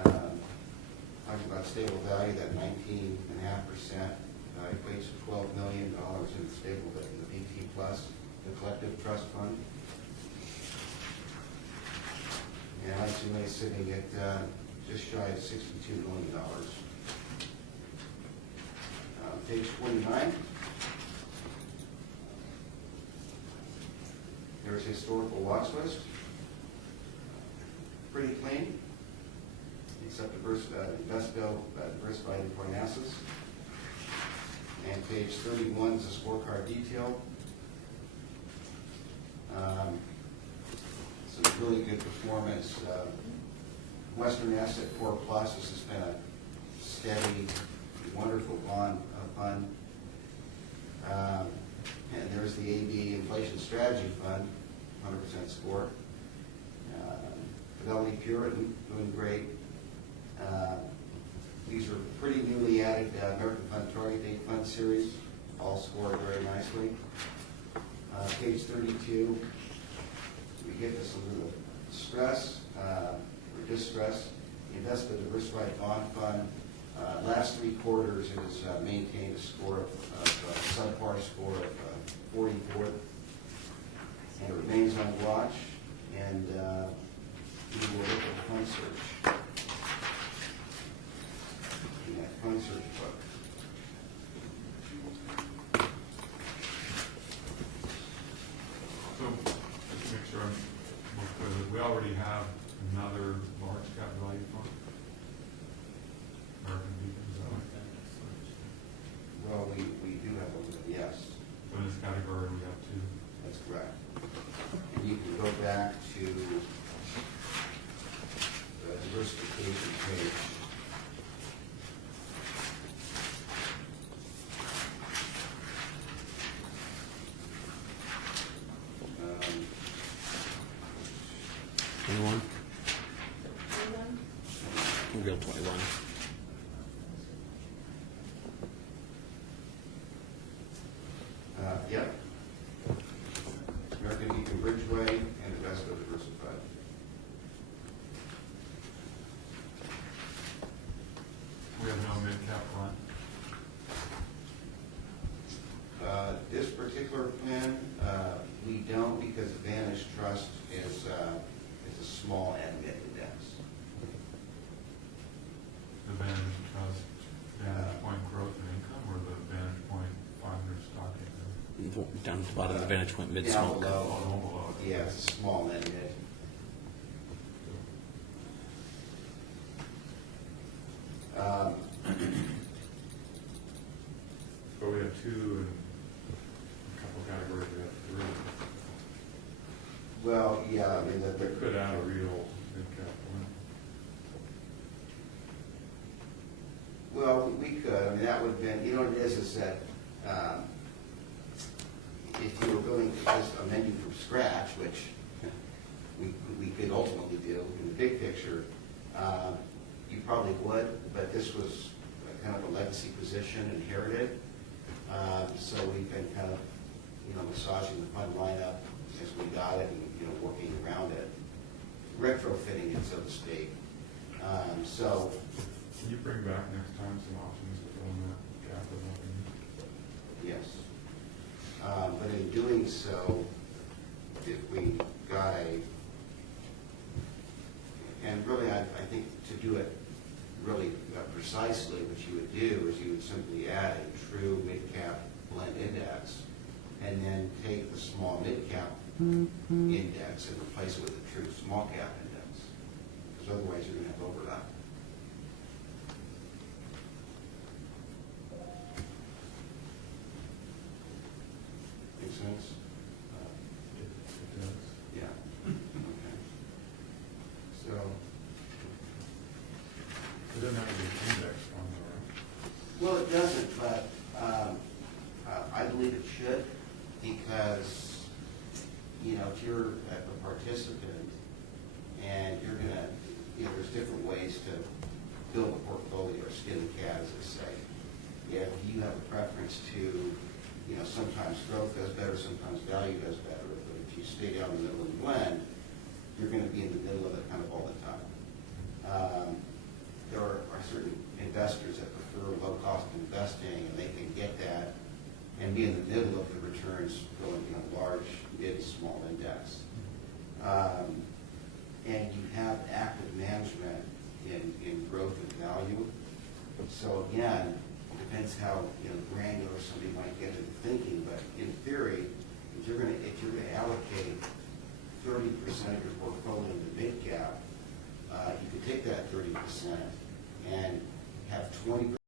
Talking about stable value, that 19.5% equates to $12 million in the stable, in the BT Plus, the collective trust fund. And ICMA is sitting at just shy of $62 million. Page 29. There's a historical watch list. Pretty clean, except Invesco Diversified and Parnassus. And page 31 is a scorecard detail. Some really good performance. Western Asset Core Plus, this has been a steady, wonderful fund. And there's the AB Inflation Strategy Fund, 100% score. Fidelity Pure, doing great. These are pretty newly added American Fund Target Date Fund Series, all scored very nicely. Page 32, we get to some little stress or distress. The Investment Diversified Bond Fund, last 3 quarters it has maintained a score of subpar score of 44, and it remains on watch. And we will look at fund search. In that fund search book. So, just to make sure I'm more clear, we already have another large cap value fund? American Beacon, is that right? Well, we do have a little bit, yes, So in this category, we have 2. that's correct. And you can go back to the diversification page. Anyone? We'll go 21. Yep. American Beacon Bridgeway and Invesco Diversified. We have no mid-cap fund. This particular plan, we don't, because Advantage Trust is a small and mid index. The Vantage Trust, Vantage Point Growth and Income, or the Vantage Point 500 stock income? Down at the bottom of the Vantage Point mid Down small. below. Oh, below. Yeah, it's small and mid. But we have 2, and a couple categories we have 3. Well, yeah, I mean, that That could add a real mid-cap one. well, we could, I mean, that would have been, you know what it is that if you were willing to just amend you from scratch, which we could ultimately do in the big picture, you probably would, but this was kind of a legacy position inherited. So we've been kind of, massaging the fund lineup as we got it and, working around it, retrofitting it, so to speak. So, Can you bring back next time some options to fill in that gap of nothing? yes. But in doing so, if we got and really I think to do it really precisely, what you would do is you would simply add a true mid-cap blend index and then take the small mid-cap index and replace it with a true small cap index. Because otherwise you're going to have overlap. Make sense? It does. Yeah. Okay. So, It doesn't have to be an index fund, though, right? well, it doesn't, but I believe it should, because, if you're a participant and you're gonna, there's different ways to build a portfolio or skin the cat, as they say. If you have a preference to, sometimes growth does better, sometimes value does better, but if you stay down the middle of the blend, you're gonna be in the middle of it kind of all the time. There are certain investors that prefer low-cost investing, and they can get that and be in the middle of the returns going, large, mid, small index. And you have active management in growth and value. So again, it depends how granular somebody might get into thinking, but in theory, if you're going to allocate 30% of your portfolio into mid cap, you could take that 30% and have 20%